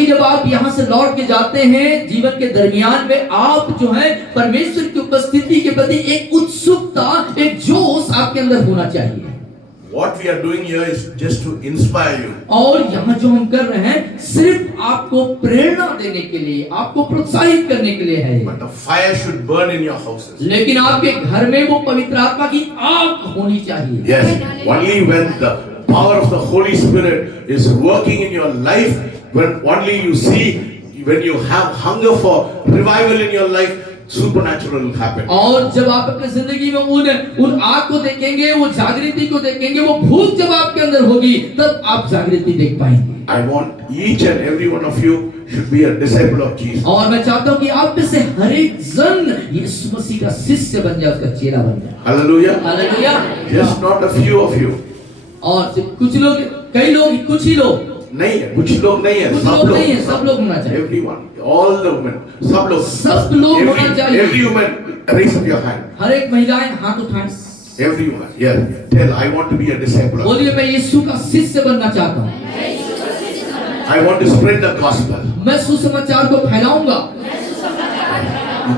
ताकि जब आप यहाँ से लौट के जाते हैं जीवन के दरमियान में आप जो है परमेश्वर की उपस्थिति के प्रति एक उत्सुकता, एक जोश आपके अंदर होना चाहिए। What we are doing here is just to inspire you. और यहाँ जो हम कर रहे हैं सिर्फ आपको प्रेरणा देने के लिए, आपको प्रोत्साहित करने के लिए है। But the fire should burn in your houses. लेकिन आपके घर में वो पवित्र आत्मा की आग होनी चाहिए। Yes, only when the power of the Holy Spirit is working in your life, when only you see, when you have hunger for revival in your life, supernatural will happen. और जब आप अपने जिंदगी में उन आग को देखेंगे, वो जागृति को देखेंगे, वो भूख जब आपके अंदर होगी, तब आप जागृति देख पाएंगे। I want each and every one of you should be a disciple of Jesus. और मैं चाहता हूँ कि आप में से हर एक जन यीशु मसीह का शिष्य बन जाए, उसका चेला बन जाए। Hallelujah. Hallelujah. Just not a few of you. और सिर्फ कुछ लोग, कई लोग, कुछ ही लोग नहीं है, कुछ लोग नहीं है, कुछ सब लोग लोग नहीं है, सब लोग होना चाहिए। Everyone, all the women, सब लोग, सब लोग होना चाहिए। every woman, raise up your hand. हर एक महिलाएं हाथ उठाएं। Every woman, yeah, tell I want to be a disciple. बोलिए मैं यीशु का शिष्य बनना चाहता हूँ। I want to spread the gospel. मैं सुसमाचार को फैलाऊंगा।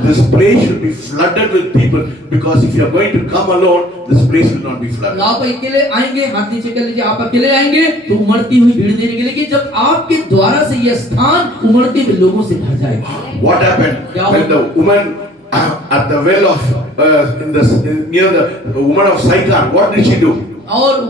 This place should be flooded with people, because if you are going to come alone, this place will not be flooded. आप अकेले आएंगे, हाथ नीचे कर लीजिए, आप अकेले आएंगे तो उमड़ती हुई भीड़ देंगे, लेकिन जब आपके द्वारा से यह स्थान उमड़ते हुए लोगों से भर जाएगा। What happened when the woman at the well of near the woman of Sychar, what did she do? और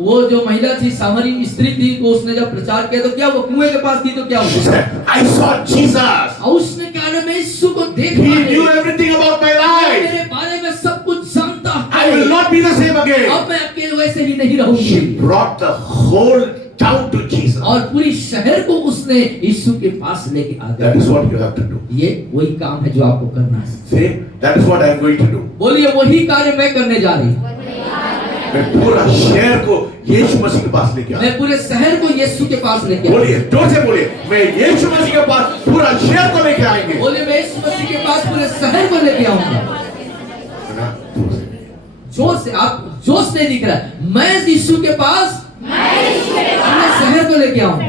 वो जो महिला थी, सामरी स्त्री थी, वो उसने जब प्रचार किया तो क्या, वो कुएं के पास थी तो क्या She हुआ? said, I saw Jesus. और उसने कहा ना मैं यीशु को देख He पाया। knew everything about my life. मेरे बारे में सब कुछ जानता I will है। not be the same again. अब मैं अकेले वैसे ही नहीं रहूंगी। She brought the whole town to Jesus. और पूरी शहर को उसने यीशु के पास लेके आ That गया। is what you have to do. ये वही काम है जो आपको करना है। Say, that is what I am going to do. बोलिए वही कार्य मैं करने जा रही हूँ। मैं पूरा शहर को यीशु मसीह के पास लेके आऊंगा। मैं पूरे शहर को यीशु के पास लेके बोलिए, जोर से बोलिए, मैं यीशु मसीह के पास पूरा शहर को लेके आएंगे। बोलिए मैं यीशु मसीह के पास पूरे शहर को लेके आऊंगा। जोर से, आप जोश नहीं दिख रहा है। मैं यीशु के पास पूरे शहर को लेके आऊंगा।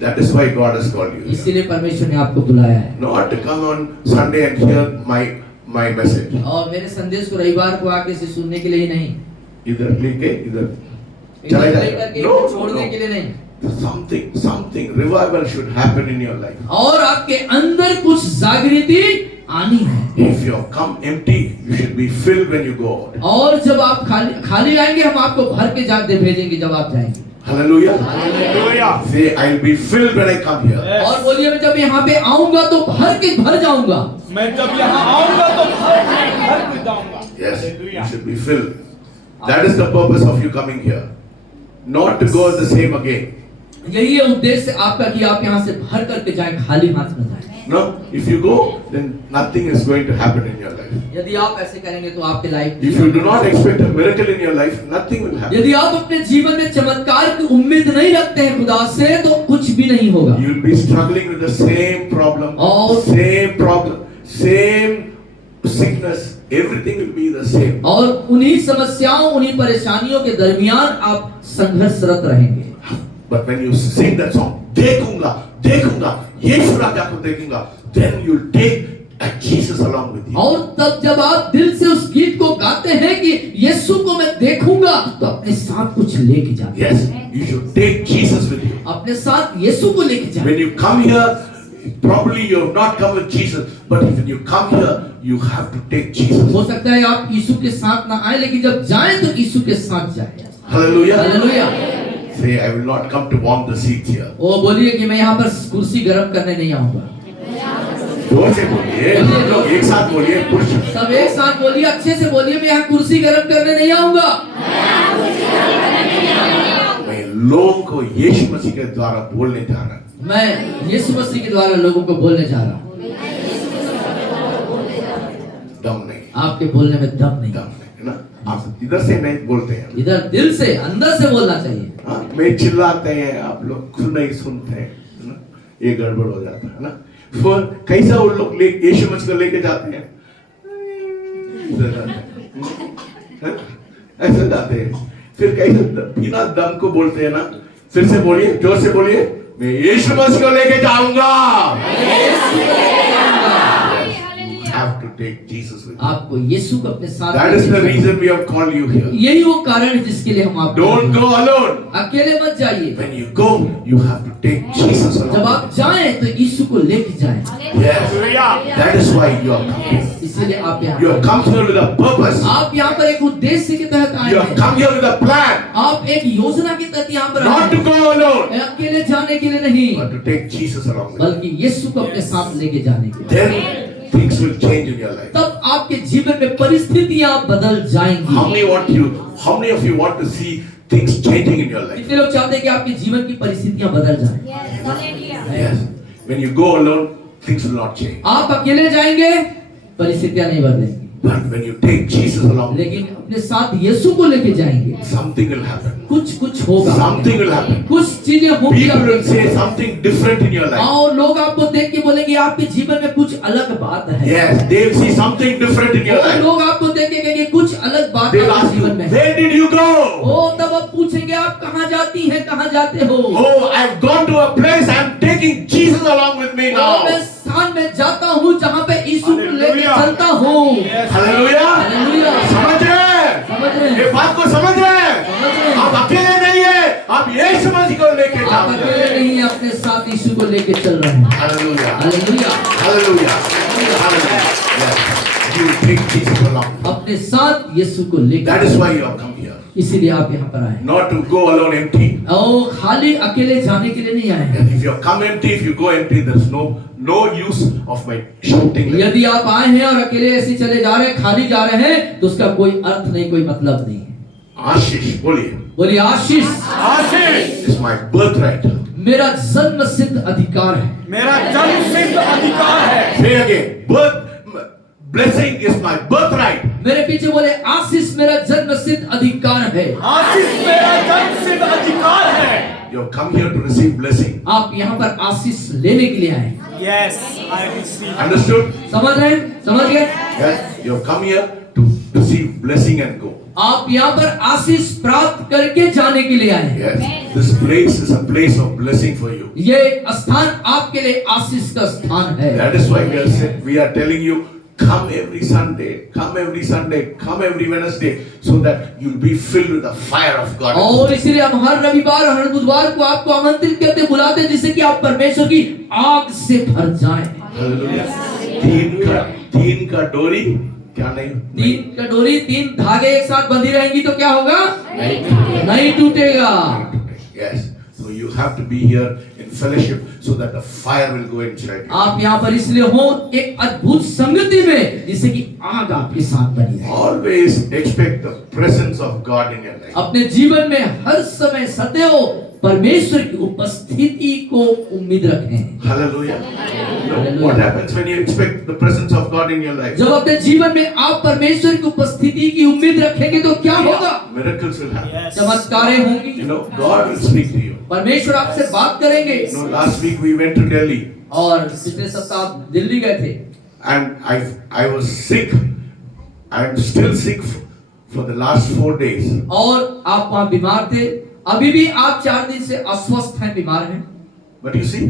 That is why God has called you. इसीलिए परमेश्वर ने आपको बुलाया है। Not to come on Sunday and hear my message. और मेरे संदेश को रविवार को आके से सुनने के लिए ही नहीं, इधर लेके इधर चला इधर जाए। लेकर के No, छोड़ने के लिए नहीं। Something revival should happen in your life. और आपके अंदर कुछ जागृति आनी है। If you come empty, you should be filled when you go out. और जब आप खाली आएंगे, हम आपको भर के जाते भेजेंगे जब आप जाएंगे। Hallelujah. Say, I'll be filled when I come here. और बोलिए मैं जब यहाँ पे आऊंगा तो भर जाऊंगा। मैं जब यहाँ आऊंगा तो भर के जाऊंगा। Yes, you should be filled. That is the purpose of you coming here. Not to go the same again. यही है उद्देश्य आपका कि आप यहाँ से भर करके जाएं, खाली हाथ में जाएं। No, if you go, then nothing is going to happen in your life. यदि आप ऐसे करेंगे तो आपके life, If you do not expect a miracle in your life, nothing will happen. यदि आप अपने जीवन में चमत्कार की उम्मीद नहीं रखते हैं खुदा से, तो कुछ भी नहीं होगा। You will be struggling with the same problem, और same sickness. Everything will be the same. और उन्हीं समस्याओं, उन्हीं परेशानियों के दरमियान आप संघर्षरत रहेंगे। But when you sing that song, देखूंगा, यीशु राजा को देखूंगा, then you'll take Jesus along with you. और तब जब आप दिल से उस गीत को गाते हैं कि यीशु को मैं देखूंगा, तो अपने साथ कुछ लेके जाते हैं। Yes, you should take Jesus with you. अपने साथ यीशु को लेके जाते When you come here, probably you have not come with Jesus, but when you come here, you have to take Jesus. हो सकता है आप यीशु के साथ ना आए, लेकिन जब जाएं तो यीशु के साथ जाएं। Hallelujah. Hallelujah. Say, I will not come to warm the seat here. वो बोलिए कि मैं यहाँ पर कुर्सी गर्म करने नहीं आऊंगा। जोर से बोलिए, एक साथ बोलिए, कुर्सी। सब एक साथ बोलिए, अच्छे से बोलिए, मैं यहाँ कुर्सी गर्म करने नहीं आऊंगा। मैं लोगों को यीशु मसीह के द्वारा बोलने जा रहा हूँ। मैं यीशु मसीह के द्वारा लोगों को बोलने जा रहा हूँ। दम नहीं, आपके बोलने में दम नहीं, है ना? आप इधर से नहीं बोलते हैं, इधर दिल से अंदर से बोलना चाहिए। हाँ, मैं चिल्लाते हैं, आप लोग नहीं सुनते हैं, है ना? ये गड़बड़ हो जाता है ना? फिर कैसा वो लोग यीशु मसीह को लेके जाते हैं, ऐसे जाते हैं। फिर कैसे बिना दम को बोलते हैं ना? फिर से बोलिए, जोर से बोलिए, मैं यीशु मसीह को लेके जाऊंगा। You have to take Jesus with you. आपको यीशु को अपने साथ That is लेके the जाना। reason we have called you here. यही वो कारण है जिसके लिए हम आपको Don't go alone. अकेले मत जाइए। When you go, you have to take Jesus जब along. आप जाएं तो यीशु को लेके जाएं। Yes. That is why you have come here. इसीलिए आप You यहाँ have come here with a purpose. आप यहाँ पर एक उद्देश्य के तहत आए You have हैं। come here with a plan. आप एक योजना के तहत यहाँ पर आए Not to हैं। go alone, अकेले जाने के लिए नहीं, but to take Jesus along with you. बल्कि यीशु को अपने साथ लेके जाने के लिए। Then things will change in your life. तब आपके जीवन में परिस्थितियां बदल जाएंगी। How many of you want to see things changing in your life? कितने लोग चाहते हैं कि आपके जीवन की परिस्थितियां बदल जाएं? Yes. When you go alone, things will not change. आप अकेले जाएंगे, परिस्थितियां नहीं बदलेंगी। But when you take Jesus along, लेकिन अपने साथ यीशु को लेके जाएंगे, something will happen. कुछ होगा। Something will happen. कुछ चीजें होंगी। People will say something different in your life. और लोग आपको देख के बोलेंगे आपके जीवन में कुछ अलग बात है। Yes, they will see something different in your और life. लोग आपको देख के कहेंगे कुछ अलग बात They will आपके ask you, जीवन में है। where did you go? ओ तब आप पूछेंगे आप कहाँ जाती हैं, कहाँ जाते हो? Oh, I've gone to a place. I'm taking Jesus along with me और मैं now. स्थान में जाता हूँ जहाँ पे यीशु को लेके Hallelujah. चलता हूँ। Hallelujah. हालेलुया। समझ रहे हैं? समझ रहे ये हैं? बात को समझ रहे हैं? समझ रहे हैं? आप अकेले नहीं है, आप यीशु मसीह को लेके आप जाते अकेले हैं। नहीं अपने साथ यीशु को लेके चल रहे हैं। Hallelujah. Hallelujah. Hallelujah. Hallelujah. Yes. You take Jesus along. अपने साथ यीशु को लेके। That is why you have come here. इसीलिए आप यहाँ पर आए। Not to go alone empty. और खाली अकेले जाने के लिए नहीं आए हैं। And if you come empty, if you go empty, there is no use of my shouting. like यदि आप आए हैं और अकेले ऐसे चले जा रहे हैं, खाली जा रहे हैं, तो उसका कोई अर्थ नहीं, कोई मतलब नहीं है। आशीष बोलिए, बोलिए आशीष आशीष is my birthright. मेरा जन्म सिद्ध अधिकार है। मेरा जन्म सिद्ध अधिकार है। Say again, blessing is my birthright. मेरे पीछे बोले आशीष मेरा जन्म सिद्ध अधिकार है। आशीष मेरा जन्म सिद्ध अधिकार है। You have come here to receive blessing. आप यहाँ पर आशीष लेने के लिए आए। Yes, I receive. Understood? समझ रहे हैं? समझ गए? Yes. You have come here to receive blessing and go. आप यहाँ पर आशीष प्राप्त करके जाने के लिए आए। Yes. This place is a place of blessing for you. ये स्थान आपके लिए आशीष का स्थान है। That is why we are telling you, come every Sunday, come every Sunday, come every Wednesday, so that you'll be filled with the fire of God. और इसीलिए हम हर रविवार हर बुधवार को आपको आमंत्रित करते बुलाते हैं, जिससे कि आप परमेश्वर की आग से भर जाएं। Hallelujah. तीन का डोरी क्या नहीं? तीन कटोरी तीन धागे एक साथ बंधी रहेंगी तो क्या होगा? नहीं टूटेगा। Yes. So you have to be here in fellowship so that the fire will go inside you. आप यहाँ पर इसलिए हो एक अद्भुत संगति में, जिससे कि आग आपके साथ बनी रहे। Always expect the presence of God in your life. अपने जीवन में हर समय सदैव परमेश्वर की उपस्थिति को उम्मीद रखें। Hallelujah. You know, what happens when you expect the presence of God in your life? जब अपने जीवन में आप परमेश्वर की उपस्थिति की उम्मीद रखेंगे तो क्या होगा? Miracles will happen. Yes. चमत्कारें होंगी। You know, God will speak to you. परमेश्वर आपसे बात करेंगे। You know, last week we went to Delhi और पिछले सप्ताह आप दिल्ली गए थे and I was sick. I'm still sick for the last 4 days. और आप वहाँ बीमार थे। अभी भी आप 4 दिन से अस्वस्थ हैं, बीमार हैं। But you see,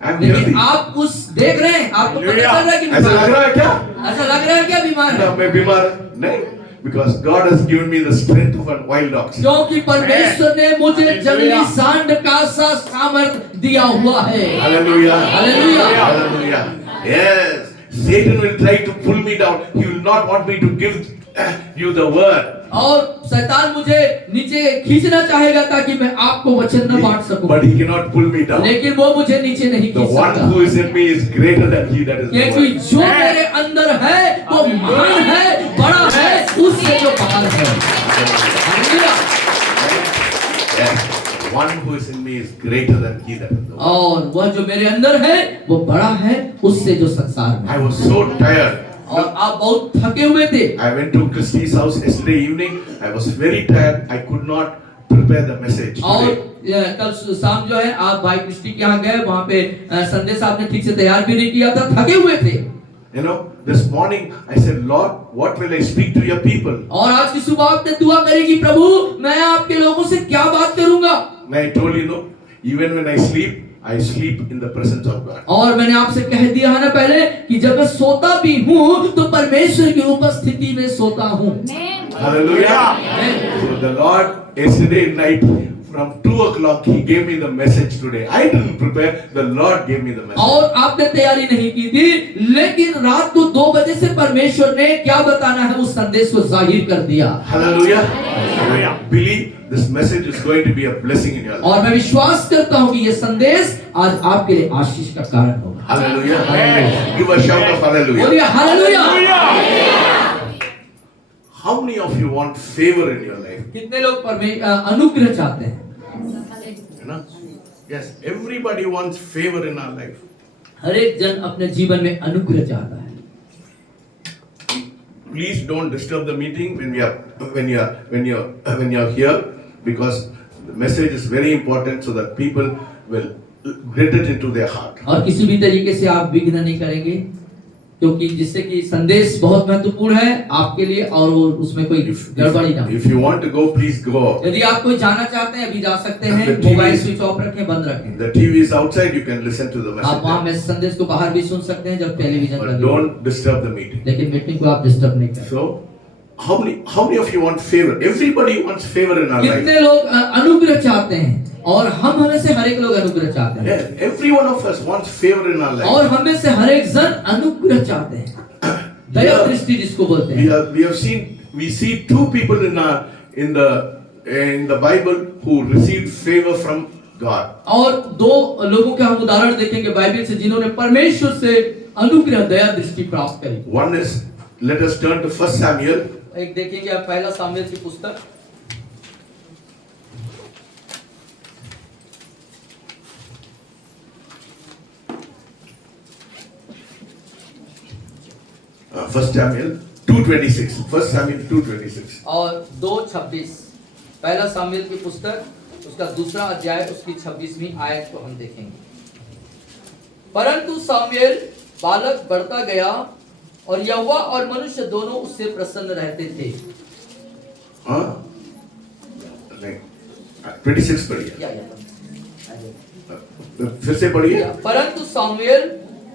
I'm healthy. लेकिन आप उस देख रहे हैं, आपको पता चल रहा है कि ऐसा बीमार लग रहा है क्या? ऐसा लग रहा है क्या बीमार है? ना मैं बीमार नहीं, because God has given me the strength of a wild ox. क्योंकि परमेश्वर ने मुझे जंगली सांड का सा सामर्थ दिया हुआ है। Hallelujah. Hallelujah. Hallelujah. Yes. Satan will try to pull me down. He will not want me to give you the word. और शैतान मुझे नीचे खींचना चाहेगा ताकि मैं आपको वचन न बांट सकूं। But he cannot pull me down. लेकिन वो मुझे नीचे नहीं The खींच one सकता। who is in me is greater than he that is in the क्योंकि world. जो मेरे अंदर है वो महान है, बड़ा है उससे जो बाहर है। Hallelujah. Yes. One who is in me is greater than he that is in the world. और वह जो मेरे अंदर है वो बड़ा है उससे जो संसार में I है। was so tired. और आप बहुत थके हुए थे। I went to Christy's house yesterday evening. I was very tired. I could not prepare the message और today. कल शाम जो है आप भाई क्रिस्टी के यहाँ गए, वहाँ पे संदेश आपने ठीक से तैयार भी नहीं किया था, थके हुए थे। You know, this morning I said, Lord, what will I speak to your people? और आज की सुबह आपने दुआ करी कि प्रभु मैं आपके लोगों से क्या बात करूंगा। And I told you, no, even when I sleep, I sleep in the presence of God. और मैंने आपसे कह दिया है ना पहले कि जब मैं सोता भी हूँ तो परमेश्वर की उपस्थिति में सोता हूँ। Hallelujah. So the Lord yesterday night from 2 o'clock he gave me the message today. I didn't prepare. The Lord gave me the message. और आपने तैयारी नहीं की थी, लेकिन रात को 2 बजे से परमेश्वर ने क्या बताना है उस संदेश को जाहिर कर दिया। Hallelujah. I believe this message is going to be a blessing in your life. और मैं विश्वास करता हूँ कि ये संदेश आज आपके लिए आशीष का कारण होगा। Hallelujah. Give a shout of hallelujah. बोलिए hallelujah. How many of you want favor in your life? कितने लोग अनुग्रह चाहते हैं? You know? Yes, everybody wants favor in our life. हर एक जन अपने जीवन में अनुग्रह चाहता है। Please don't disturb the meeting when you are here, because the message is very important so that people will get it into their heart. और किसी भी तरीके से आप विघ्न नहीं करेंगे, क्योंकि जिससे कि संदेश बहुत महत्वपूर्ण है आपके लिए और उसमें कोई गड़बड़ी ना हो। If you want to go, please go. यदि आप कोई जाना चाहते हैं अभी जा सकते हैं, मोबाइल स्विच ऑफ रखें, बंद रखें। The TV is outside, you can listen to the आप वहाँ message. संदेश को बाहर भी सुन सकते हैं जब टेलीविजन But लगे। don't disturb the meeting. लेकिन मीटिंग को आप डिस्टर्ब नहीं करें। So, how many of you want favor? Everybody wants favor in our life. कितने लोग अनुग्रह चाहते हैं? और हम हमें से हर एक लोग अनुग्रह चाहते हैं। Yes, every one of us wants favor in our life. और हमें से हर एक जन अनुग्रह चाहते हैं। दया दृष्टि जिसको बोलते हैं। We see two people in the Bible who received favor from God. और 2 लोगों के हम उदाहरण देखेंगे बाइबल से जिन्होंने परमेश्वर से अनुग्रह दया दृष्टि प्राप्त करी। One is, let us turn to 1 Samuel. एक देखेंगे आप पहला सामुएल की पुस्तक, First Samuel 2:26. 1 Samuel 2:26. और 2:26 पहला सामुएल की पुस्तक उसका दूसरा अध्याय उसकी 26वीं आयत को हम देखेंगे। परंतु सामुएल बालक बढ़ता गया और यहोवा और मनुष्य दोनों उससे प्रसन्न रहते थे। नहीं, 26 पढ़िए। फिर से पढ़िए। परंतु सामुएल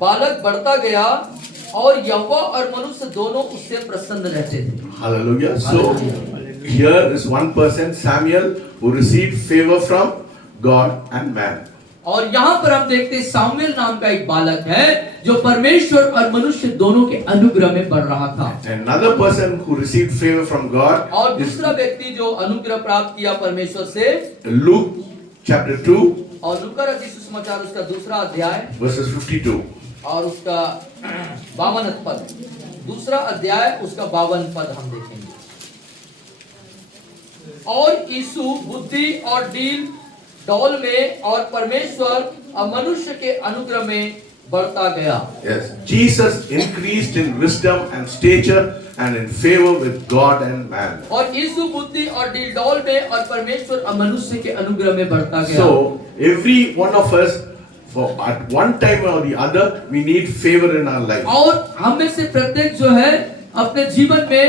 बालक बढ़ता गया और यहोवा और मनुष्य दोनों उससे प्रसन्न रहते थे। Hallelujah. So here is one person, Samuel, who received favor from God and man. और यहाँ पर हम देखते हैं सामुएल नाम का एक बालक है जो परमेश्वर और मनुष्य दोनों के अनुग्रह में बढ़ रहा था। Another person who received favor from God और is दूसरा व्यक्ति जो अनुग्रह प्राप्त किया परमेश्वर से, Luke chapter 2 और लूका रचित सुसमाचार उसका दूसरा अध्याय verses 52. और उसका 52 पद, दूसरा अध्याय उसका 52 पद हम देखेंगे। और यीशु बुद्धि और डील डौल में और परमेश्वर और मनुष्य के अनुग्रह में बढ़ता गया। Yes, Jesus increased in wisdom and stature and in favor with God and man. और यीशु बुद्धि और डील डौल में और परमेश्वर और मनुष्य के अनुग्रह में बढ़ता गया। So every one of us, for at one time or the other, we need favor in our life. और हम में से प्रत्येक जो है अपने जीवन में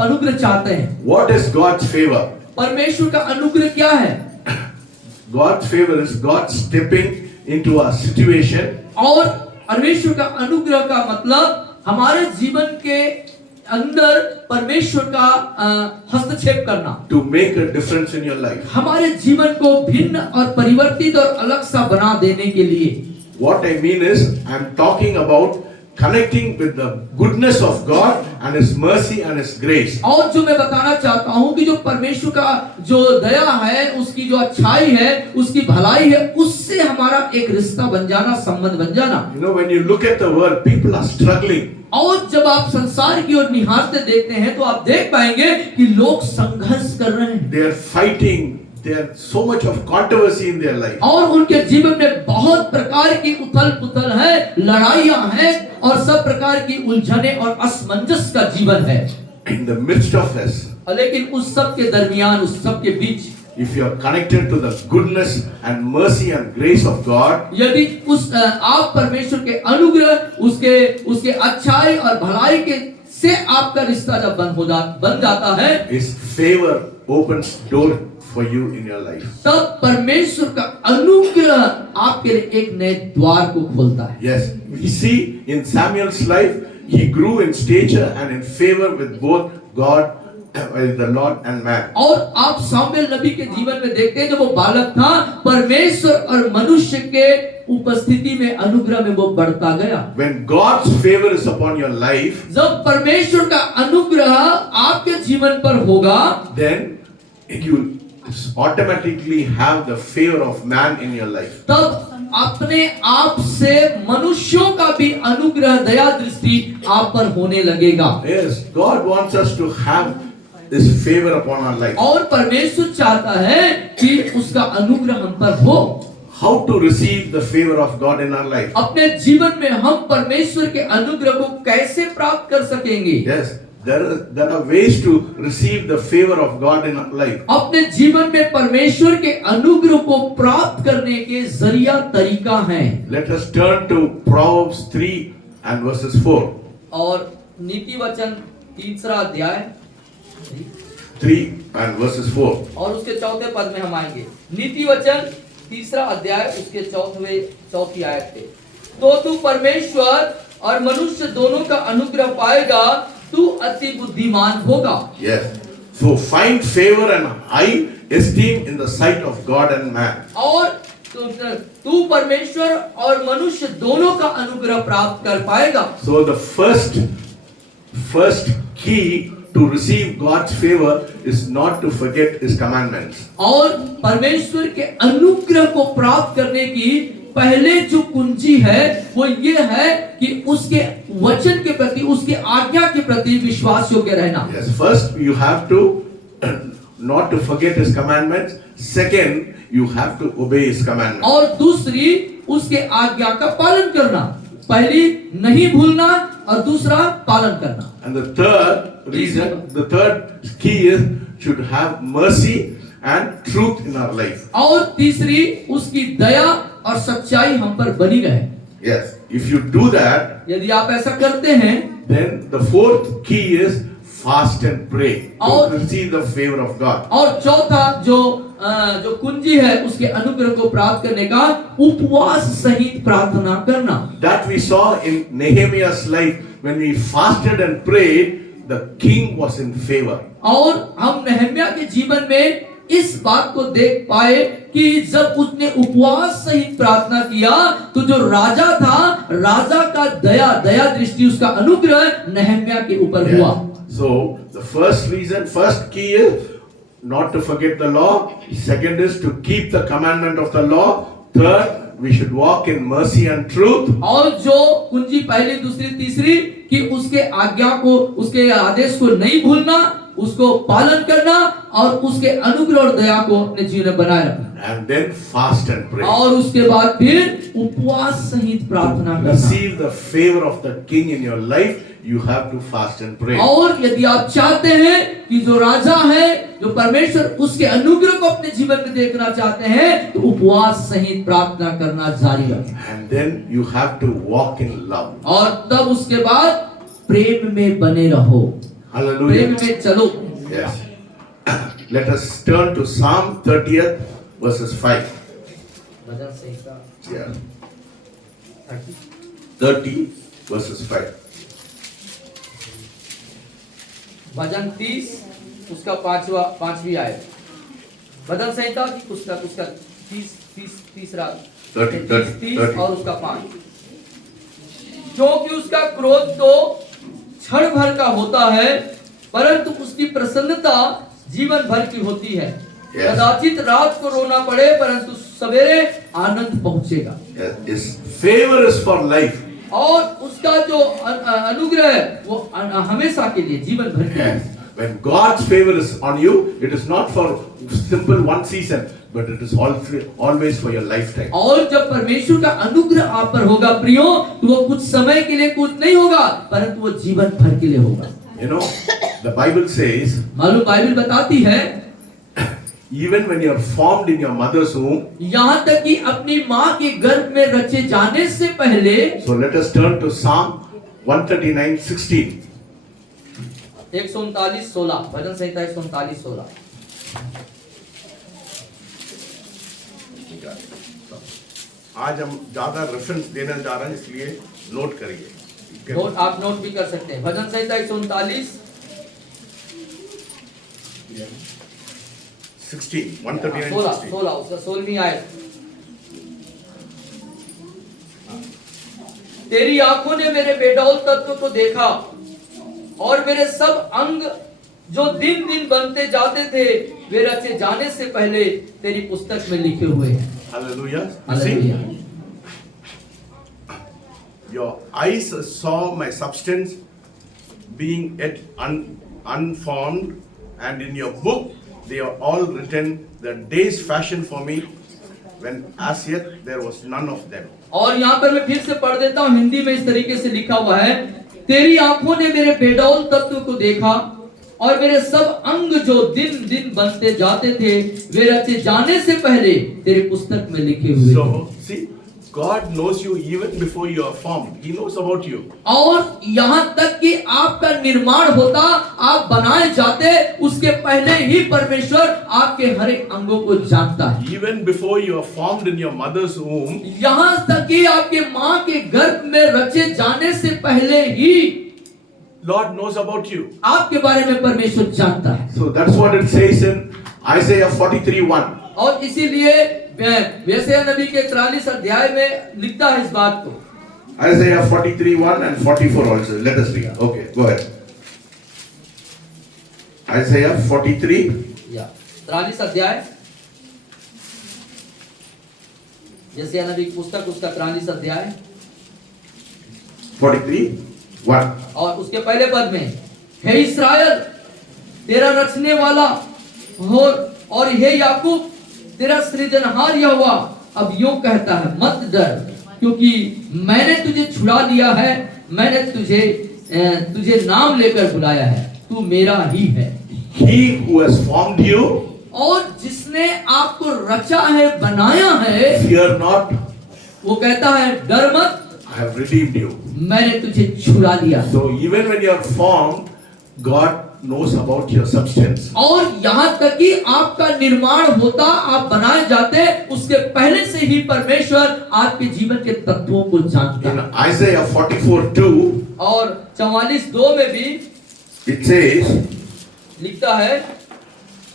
अनुग्रह चाहते हैं। What is God's favor? परमेश्वर का अनुग्रह क्या है? God's favor is God stepping into our situation. और परमेश्वर का अनुग्रह का मतलब हमारे जीवन के अंदर परमेश्वर का हस्तक्षेप करना, To make a difference in your life. हमारे जीवन को भिन्न और परिवर्तित और अलग सा बना देने के लिए। What I mean is, I'm talking about connecting with the goodness of God and His mercy and His grace. और जो मैं बताना चाहता हूँ कि जो परमेश्वर का जो दया है, उसकी जो अच्छाई है, उसकी भलाई है, उससे हमारा एक रिश्ता बन जाना, संबंध बन जाना। You know, when you look at the world, people are struggling. और जब आप संसार की ओर निहारते देखते हैं तो आप देख पाएंगे कि लोग संघर्ष कर रहे हैं। They are fighting. There is so much of controversy in their life. और उनके जीवन में बहुत प्रकार की उथल-पुथल है, लड़ाइयां हैं और सब प्रकार की उलझने और असमंजस का जीवन है। In the midst of this, लेकिन उस सब के दरमियान, उस सब के बीच, if you are connected to the goodness and mercy and grace of God, यदि आप परमेश्वर के अनुग्रह, उसके अच्छाई और भलाई के से आपका रिश्ता जब बन जाता है, His favor opens door for you in your life. तब परमेश्वर का अनुग्रह आपके लिए एक नए द्वार को खोलता है। Yes, we see in Samuel's life, he grew in stature and in favor with both God, the Lord and man. और आप सामुएल नबी के जीवन में देखते हैं जब वो बालक था, परमेश्वर और मनुष्य के उपस्थिति में अनुग्रह में वो बढ़ता गया। When God's favor is upon your life, जब परमेश्वर का अनुग्रह आपके जीवन पर होगा, then you automatically have the favor of man in your life. तब अपने आप से मनुष्यों का भी अनुग्रह दया दृष्टि आप पर होने लगेगा। Yes, God wants us to have this favor upon our life. और परमेश्वर चाहता है कि उसका अनुग्रह हम पर हो। How to receive the favor of God in our life? अपने जीवन में हम परमेश्वर के अनुग्रह को कैसे प्राप्त कर सकेंगे? Yes, there are ways to receive the favor of God in our life. अपने जीवन में परमेश्वर के अनुग्रह को प्राप्त करने के जरिया तरीका है। Let us turn to Proverbs 3 and verses 4. और नीति वचन तीसरा अध्याय 3 and verses 4. और उसके चौथे पद में हम आएंगे। नीति वचन तीसरा अध्याय उसके चौथी आयत पे। तो तू परमेश्वर और मनुष्य दोनों का अनुग्रह पाएगा, तू अति बुद्धिमान होगा। Yes. So find favor and high esteem in the sight of God and man. और तू परमेश्वर और मनुष्य दोनों का अनुग्रह प्राप्त कर पाएगा। So the first key to receive God's favor is not to forget His commandments. और परमेश्वर के अनुग्रह को प्राप्त करने की पहले जो कुंजी है वो ये है कि उसके वचन के प्रति, उसके आज्ञा के प्रति विश्वास योग्य रहना। Yes, first you have to not to forget His commandments. Second, you have to obey His commandments. और दूसरी उसके आज्ञा का पालन करना। पहली नहीं भूलना और दूसरा पालन करना। And the third reason, the third key is should have mercy and truth in our life. और तीसरी उसकी दया और सच्चाई हम पर बनी रहे। Yes, if you do that, यदि आप ऐसा करते हैं, then the fourth key is fast and pray to और- receive the favor of God. और चौथा जो कुंजी है उसके अनुग्रह को प्राप्त करने का उपवास सहित प्रार्थना करना। That we saw in Nehemiah's life when we fasted and prayed, the king was in favor. और हम नहम्या के जीवन में इस बात को देख पाए कि जब उसने उपवास सहित प्रार्थना किया तो जो राजा था, राजा का दया दृष्टि, उसका अनुग्रह नहम्या के ऊपर हुआ। So the first key is not to forget the law. Second is to keep the commandment of the law. Third, we should walk in mercy and truth. और जो कुंजी पहली, दूसरी, तीसरी कि उसके आज्ञा को, उसके आदेश को नहीं भूलना, उसको पालन करना और उसके अनुग्रह और दया को अपने जीवन में बनाए रखना। And then fast and pray. और उसके बाद फिर उपवास सहित प्रार्थना करना। Receive the favor of the king in your life, you have to fast and pray. और यदि आप चाहते हैं कि जो राजा है, जो परमेश्वर, उसके अनुग्रह को अपने जीवन में देखना चाहते हैं तो उपवास सहित प्रार्थना करना जारी रखें। And then you have to walk in love. और तब उसके बाद प्रेम में बने रहो, Hallelujah. प्रेम में चलो। Yes. Let us turn to Psalm 30th verses 5. Bhajan Samhita Yeah. 30 verses 5. भजन 30 उसका पांचवी आयत। भजन संहिता की पुस्तक उसका 30 और उसका 5। क्योंकि उसका क्रोध तो क्षण भर का होता है, परंतु उसकी प्रसन्नता जीवन भर की होती है। Yes. कदाचित रात को रोना पड़े परंतु सवेरे आनंद पहुंचेगा। Yes. His favor is for life. और उसका जो अनुग्रह है वो हमेशा के लिए, जीवन भर के लिए। Yes. When God's favor is on you, it is not for simple one season, but it is always for your lifetime. और जब परमेश्वर का अनुग्रह आप पर होगा प्रियो, तो वो कुछ समय के लिए कुछ नहीं होगा, परंतु वो जीवन भर के लिए होगा। You know, the Bible says, मालूम बाइबल बताती है, even when you are formed in your mother's womb. यहाँ तक कि अपनी माँ के गर्भ में रचे जाने से पहले। So let us turn to Psalm 139:16. 139:16 भजन संहिता 139:16। आज हम ज्यादा रेफरेंस देने जा रहे हैं, इसलिए नोट करिए। नोट आप नोट भी कर सकते हैं। भजन संहिता 139 16 139 16 16 16 उसका 16वीं आयत। तेरी आंखों ने मेरे बेडौल तत्व को देखा और मेरे सब अंग जो दिन दिन बनते जाते थे वे रचे जाने से पहले तेरी पुस्तक में लिखे हुए हैं। Hallelujah. You hallelujah. see, your eyes saw my substance being yet unformed, and in your book they are all written, the days fashioned for me, when as yet there was none of them. और यहाँ पर मैं फिर से पढ़ देता हूँ, हिंदी में इस तरीके से लिखा हुआ है, तेरी आंखों ने मेरे बेडौल तत्व को देखा और मेरे सब अंग जो दिन दिन बनते जाते थे वे रचे जाने से पहले तेरे पुस्तक में लिखे हुए। So see, God knows you even before you are formed. He knows about you. और यहाँ तक कि आपका निर्माण होता, आप बनाए जाते, उसके पहले ही परमेश्वर आपके हर एक अंगों को जानता है। Even before you are formed in your mother's womb, यहाँ तक कि आपके माँ के गर्भ में रचे जाने से पहले ही Lord knows about you. आपके बारे में परमेश्वर जानता है। So that's what it says in Isaiah 43:1. और इसीलिए यशायाह नबी के 43 अध्याय में लिखता है इस बात को। Isaiah 43:1 and 44 also. Let us read. Okay, go ahead. Isaiah 43 अध्याय, यशायाह नबी की पुस्तक उसका 43 अध्याय 43:1. और उसके पहले पद में, हे इस्राएल तेरा रचने वाला और हे याकूब तेरा सृजनहार यहोवा अब यूं कहता है, मत डर क्योंकि मैंने तुझे छुड़ा लिया है, मैंने तुझे नाम लेकर बुलाया है, तू मेरा ही है। He who has formed you, और जिसने आपको रचा है, बनाया है, fear not, वो कहता है डर मत, I have redeemed you. मैंने तुझे छुड़ा लिया। So even when you are formed, God knows about your substance. और यहाँ तक कि आपका निर्माण होता, आप बनाए जाते, उसके पहले से ही परमेश्वर आपके जीवन के तत्वों को जानता In है। Isaiah 44:2, और 44:2 में भी it says, लिखता है,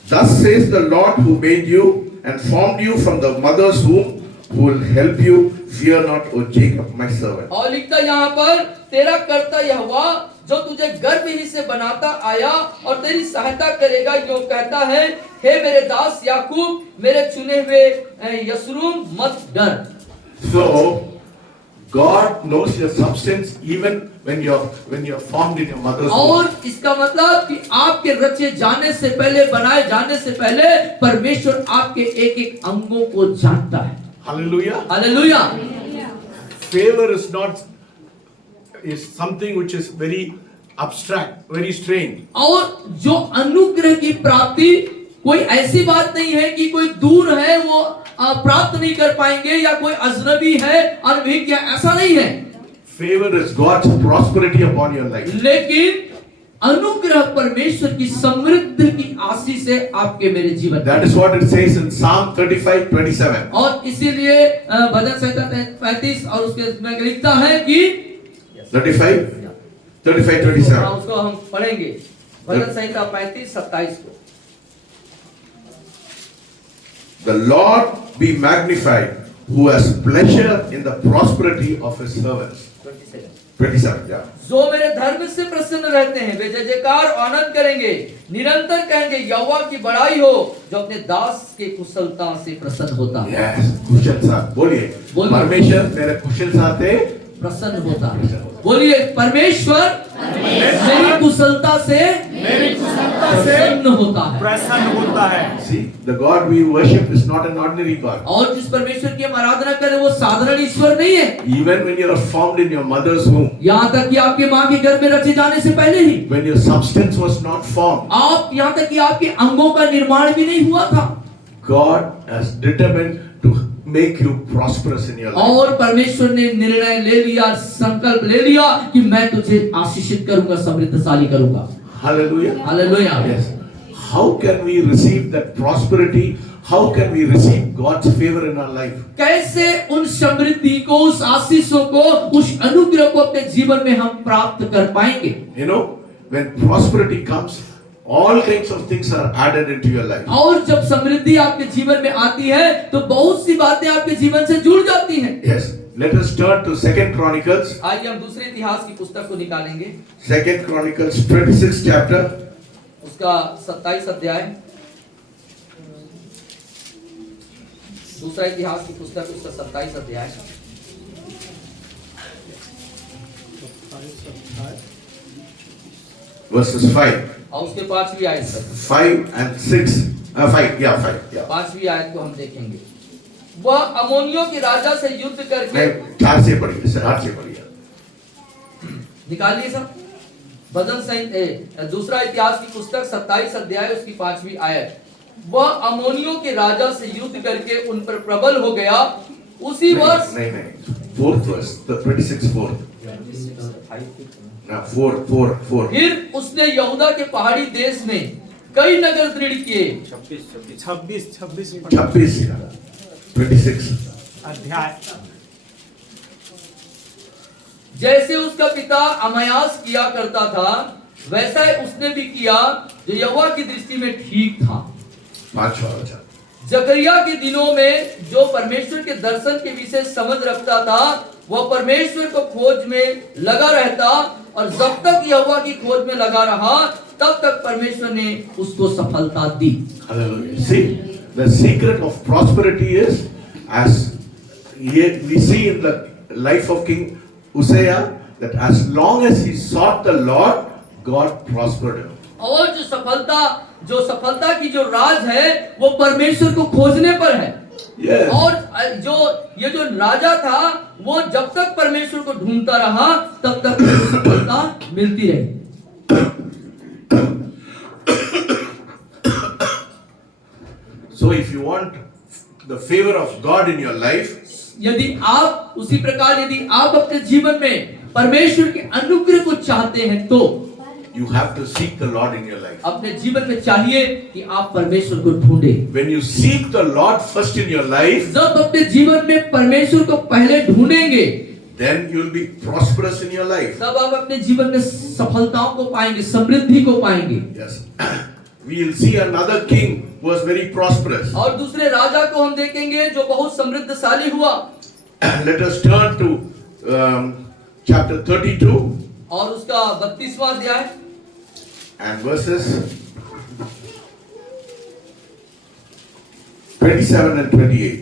thus says the Lord who made you and formed you from the mother's womb, who will help you. Fear not, O Jacob, my servant. और लिखता यहाँ पर, तेरा कर्ता यहोवा जो तुझे गर्भ ही से बनाता आया और तेरी सहायता करेगा, यो कहता है, हे मेरे दास याकूब, मेरे चुने हुए यशरूम, मत डर। So God knows your substance even when you're formed in your mother's womb. और इसका मतलब कि आपके रचे जाने से पहले, बनाए जाने से पहले परमेश्वर आपके एक एक अंगों को जानता है। Hallelujah. Hallelujah. Favor is something which is very abstract, very strange. और जो अनुग्रह की प्राप्ति कोई ऐसी बात नहीं है कि कोई दूर है वो प्राप्त नहीं कर पाएंगे, या कोई अजनबी है अनभिज्ञ, ऐसा नहीं है। Favor is God's prosperity upon your life. लेकिन अनुग्रह परमेश्वर की समृद्धि की आशीष से आपके मेरे जीवन। That is what it says in Psalm 35:27. और इसीलिए भजन संहिता 35 और उसके में लिखता है कि 35:27. उसको हम पढ़ेंगे, भजन संहिता 35:27 को। The Lord be magnified, who has pleasure in the prosperity of his servants. 27, yeah. जो मेरे धर्म से प्रसन्न रहते हैं वे जय जयकार आनंद करेंगे, निरंतर कहेंगे यहोवा की बड़ाई हो, जो अपने दास के कुशलता से प्रसन्न होता है। Yes, कुशल साथ बोलिए, परमेश्वर मेरे कुशल साथ है, प्रसन्न होता है। बोलिए, परमेश्वर मेरी कुशलता से प्रसन्न होता है। See, the God we worship is not an ordinary God. और जिस परमेश्वर की हम आराधना करें वो साधारण ईश्वर नहीं है। Even when you are formed in your mother's womb, यहाँ तक कि आपके माँ के गर्भ में रचे जाने से पहले ही, when your substance was not formed, आप यहाँ तक कि आपके अंगों का निर्माण भी नहीं हुआ था, God has determined to make you prosperous in your life. और परमेश्वर ने निर्णय ले लिया, संकल्प ले लिया कि मैं तुझे आशीषित करूंगा, समृद्धशाली करूंगा। Hallelujah. Hallelujah. Yes. How can we receive that prosperity? how can we receive God's favor in our life? कैसे उन समृद्धि को, उस आशीषों को, उस अनुग्रह को अपने जीवन में हम प्राप्त कर पाएंगे? You know, when prosperity comes, all kinds of things are added into your life. और जब समृद्धि आपके जीवन में आती है तो बहुत सी बातें आपके जीवन से जुड़ जाती हैं। Yes. Let us turn to 2 Chronicles. आइए हम दूसरे इतिहास की पुस्तक को निकालेंगे, 2 Chronicles 26 chapter. उसका 27 अध्याय। दूसरा इतिहास की पुस्तक, उसका 27 अध्याय। Verses 5. और उसके 5वीं आयत तक, 5 and 6. 5. Yeah, 5. Yeah. 5वीं आयत को हम देखेंगे। वह अमोनियों के राजा से युद्ध करके, नहीं, 4 से पढ़िए, सर 8 से पढ़िए। निकालिए सब, भजन संहिता, दूसरा इतिहास की पुस्तक 27 अध्याय, उसकी 5वीं आयत। वह अमोनियों के राजा से युद्ध करके उन पर प्रबल हो गया। उसी वर्ष नहीं, 4th verse, the 26 4th. ना 4. फिर उसने यहूदा के पहाड़ी देश में कई नगर दृढ़ किए। 26 26 अध्याय। जैसे उसका पिता अमायास किया करता था, वैसा ही उसने भी किया जो यहोवा की दृष्टि में ठीक था। 5 वाला। जकरिया के दिनों में जो परमेश्वर के दर्शन के विषय समझ रखता था, वह परमेश्वर को खोज में लगा रहता, और जब तक यहोवा की खोज में लगा रहा, तब तक परमेश्वर ने उसको सफलता दी। Hallelujah. See, the secret of prosperity is, as we see in the life of King Uzziah, that as long as he sought the Lord, God prospered him. और जो सफलता की जो राज है, वो परमेश्वर को खोजने पर है। Yes. और ये जो राजा था, वो जब तक परमेश्वर को ढूंढता रहा, तब तक उसको सफलता मिलती रही। So if you want the favor of God in your life, यदि आप अपने जीवन में परमेश्वर के अनुग्रह को चाहते हैं, तो you have to seek the Lord in your life. अपने जीवन में चाहिए कि आप परमेश्वर को ढूंढें। When you seek the Lord first in your life, जब अपने जीवन में परमेश्वर को पहले ढूंढेंगे, then you will be prosperous in your life. तब आप अपने जीवन में सफलताओं को पाएंगे, समृद्धि को पाएंगे। Yes. We will see another king who was very prosperous. और दूसरे राजा को हम देखेंगे जो बहुत समृद्धशाली हुआ। Let us turn to chapter 32 और उसका 32वां अध्याय and verses 27 and 28.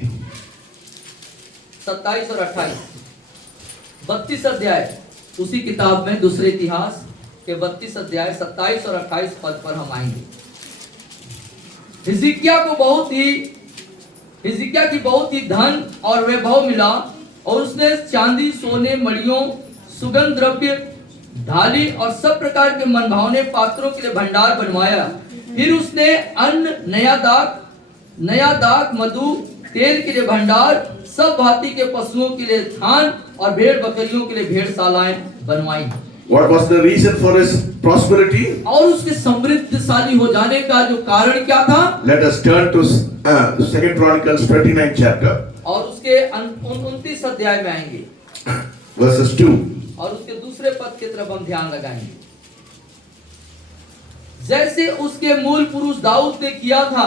27 और 28। 32 अध्याय उसी किताब में, दूसरे इतिहास के 32 अध्याय 27 और 28 पद पर हम आएंगे। हिजकिय्याह की बहुत ही धन और वैभव मिला, और उसने चांदी, सोने, मणियों, सुगंध द्रव्य, ढाली और सब प्रकार के मनभावने पात्रों के लिए भंडार बनवाया। फिर उसने अन्न, नया दाख, मधु, तेल के लिए भंडार, सब भांति के पशुओं के लिए थान और भेड़ बकरियों के लिए भेड़शालाएं बनवाई। What was the reason for his prosperity? और उसके समृद्धशाली हो जाने का जो कारण क्या था? Let us turn to 2 Chronicles 29 chapter. और उसके 29 अध्याय में आएंगे, verses 2. और उसके दूसरे पद की तरफ हम ध्यान लगाएंगे। जैसे उसके मूल पुरुष दाऊद ने किया था,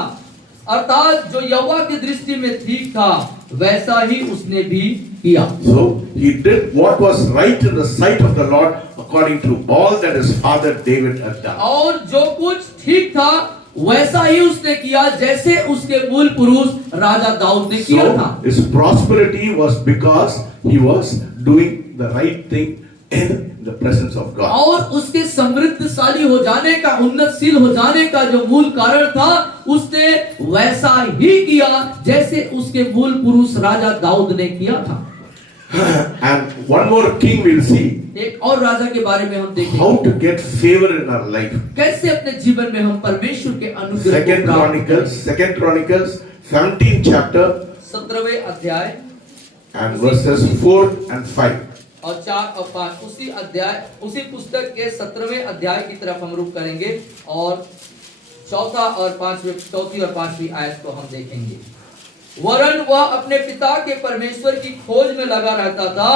अर्थात जो यहोवा की दृष्टि में ठीक था, वैसा ही उसने भी किया। So he did what was right in the sight of the Lord according to all that his father David had done. और जो कुछ ठीक था, वैसा ही उसने किया जैसे उसके मूल पुरुष राजा दाऊद ने किया था। So his prosperity was because he was doing the right thing in the presence of God. और उसके समृद्धशाली हो जाने का, उन्नतशील हो जाने का जो मूल कारण था, उसने वैसा ही किया जैसे उसके मूल पुरुष राजा दाऊद ने किया था। And one more king we'll see. एक और राजा के बारे में हम देखेंगे, How to get favor in our life. कैसे अपने जीवन में हम परमेश्वर के अनुग्रह को 2 Chronicles 17 chapter 17वें अध्याय and verses 4 and 5. और 4 और 5 उसी पुस्तक के 17वें अध्याय की तरफ हम रुख करेंगे और चौथी और पांचवी आयत को हम देखेंगे। वरन वह अपने पिता के परमेश्वर की खोज में लगा रहता था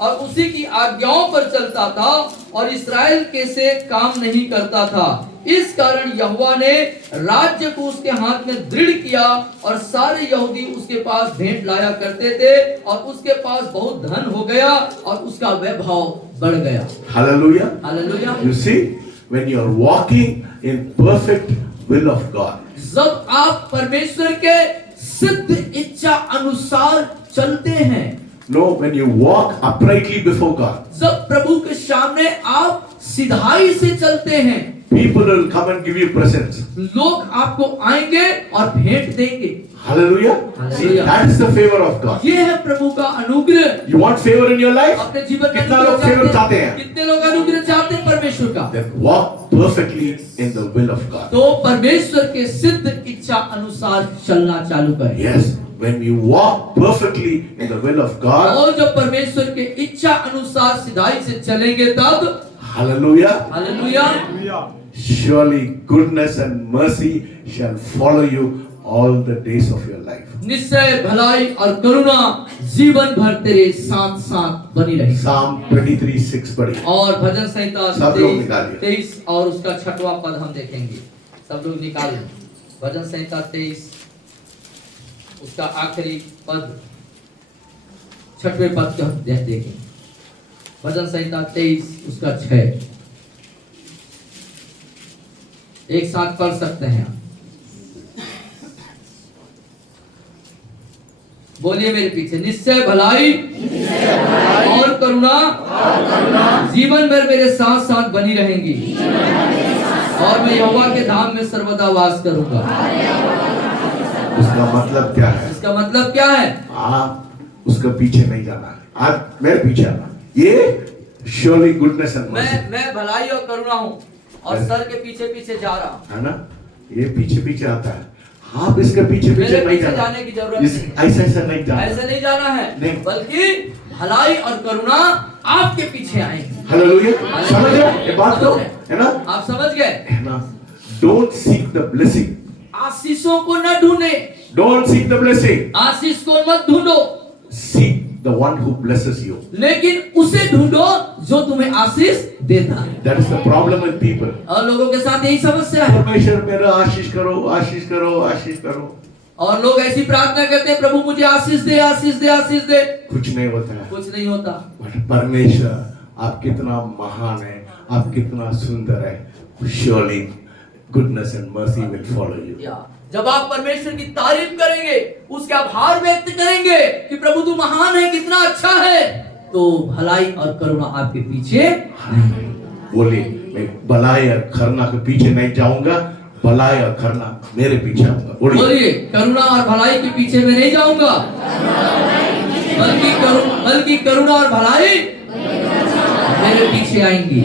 और उसी की आज्ञाओं पर चलता था और इस्राएल के से काम नहीं करता था। इस कारण यहोवा ने राज्य को उसके हाथ में दृढ़ किया और सारे यहूदी उसके पास भेंट लाया करते थे और उसके पास बहुत धन हो गया और उसका वैभव बढ़ गया। Hallelujah. Hallelujah. You see, when you are walking in perfect will of God, जब आप परमेश्वर के सिद्ध इच्छा अनुसार चलते हैं, no, when you walk uprightly before God, जब प्रभु के सामने आप सिधाई से चलते हैं, people will come and give you presents. लोग आपको आएंगे और भेंट देंगे। Hallelujah. See, Hallelujah. that is the favor of God. ये है प्रभु का अनुग्रह। You want favor in your life? अपने जीवन में कितना अनुग्रह लोग favor चाहते हैं? कितने लोग अनुग्रह चाहते हैं परमेश्वर का? Then walk perfectly in the will of God. तो परमेश्वर के सिद्ध इच्छा अनुसार चलना चालू करें। Yes, when you walk perfectly in the will of God, और जब परमेश्वर के इच्छा अनुसार सिधाई से चलेंगे तब hallelujah, hallelujah, surely goodness and mercy shall follow you all the days of your life. निश्चय भलाई और करुणा जीवन भर तेरे साथ साथ बनी रहेगी। Psalm 23:6 पढ़िए। और भजन संहिता सब लोग निकालिए। 23 और उसका 6वां पद हम देखेंगे। सब लोग निकालें। भजन संहिता 23 उसका आखिरी पद 6वें पद का देखें। भजन संहिता 23 उसका 6। एक साथ पढ़ सकते हैं। बोलिए मेरे पीछे, निश्चय भलाई और करुणा जीवन भर मेरे साथ साथ बनी रहेंगी और मैं यहोवा के धाम में सर्वदा वास करूंगा। उसका मतलब क्या है? इसका मतलब क्या है? आप उसके पीछे नहीं जाना है, आप मेरे पीछे आना। ये surely goodness and mercy मैं भलाई और करुणा हूँ और सर के पीछे पीछे जा रहा हूँ, है ना? ये पीछे पीछे आता है, आप इसके पीछे मेरे पीछे नहीं पीछे जाना। जाने की जरूरत नहीं। ऐसा नहीं जाना। ऐसे नहीं जाना है, नहीं। बल्कि भलाई और करुणा आपके पीछे आएंगी। हालेलुया। समझ गए ये बात को? है ना? आप समझ गए? है ना? Don't seek the blessing. आशीषों को न ढूंढे, Don't seek the blessing. आशीष को मत ढूंढो, Seek the one who blesses you. लेकिन उसे ढूंढो जो तुम्हें आशीष देता है। That is the problem with people. और लोगों के साथ यही समस्या है। परमेश्वर मेरा आशीष करो, आशीष करो, आशीष करो। और लोग ऐसी प्रार्थना करते हैं, प्रभु मुझे आशीष दे, आशीष दे, आशीष दे। कुछ नहीं होता है। कुछ नहीं होता। But परमेश्वर आप कितना महान है, आप कितना सुंदर है। Surely goodness and mercy will follow you. जब आप परमेश्वर की तारीफ करेंगे, उसका आभार व्यक्त करेंगे कि प्रभु तू महान है, कितना अच्छा है, तो भलाई और करुणा आपके पीछे। बोलिए, मैं भलाई और करुणा के पीछे नहीं जाऊंगा, भलाई और करुणा मेरे पीछे आऊंगा। बोलिए, करुणा और भलाई के पीछे मैं नहीं जाऊंगा, बल्कि करुणा और भलाई मेरे पीछे आएंगी।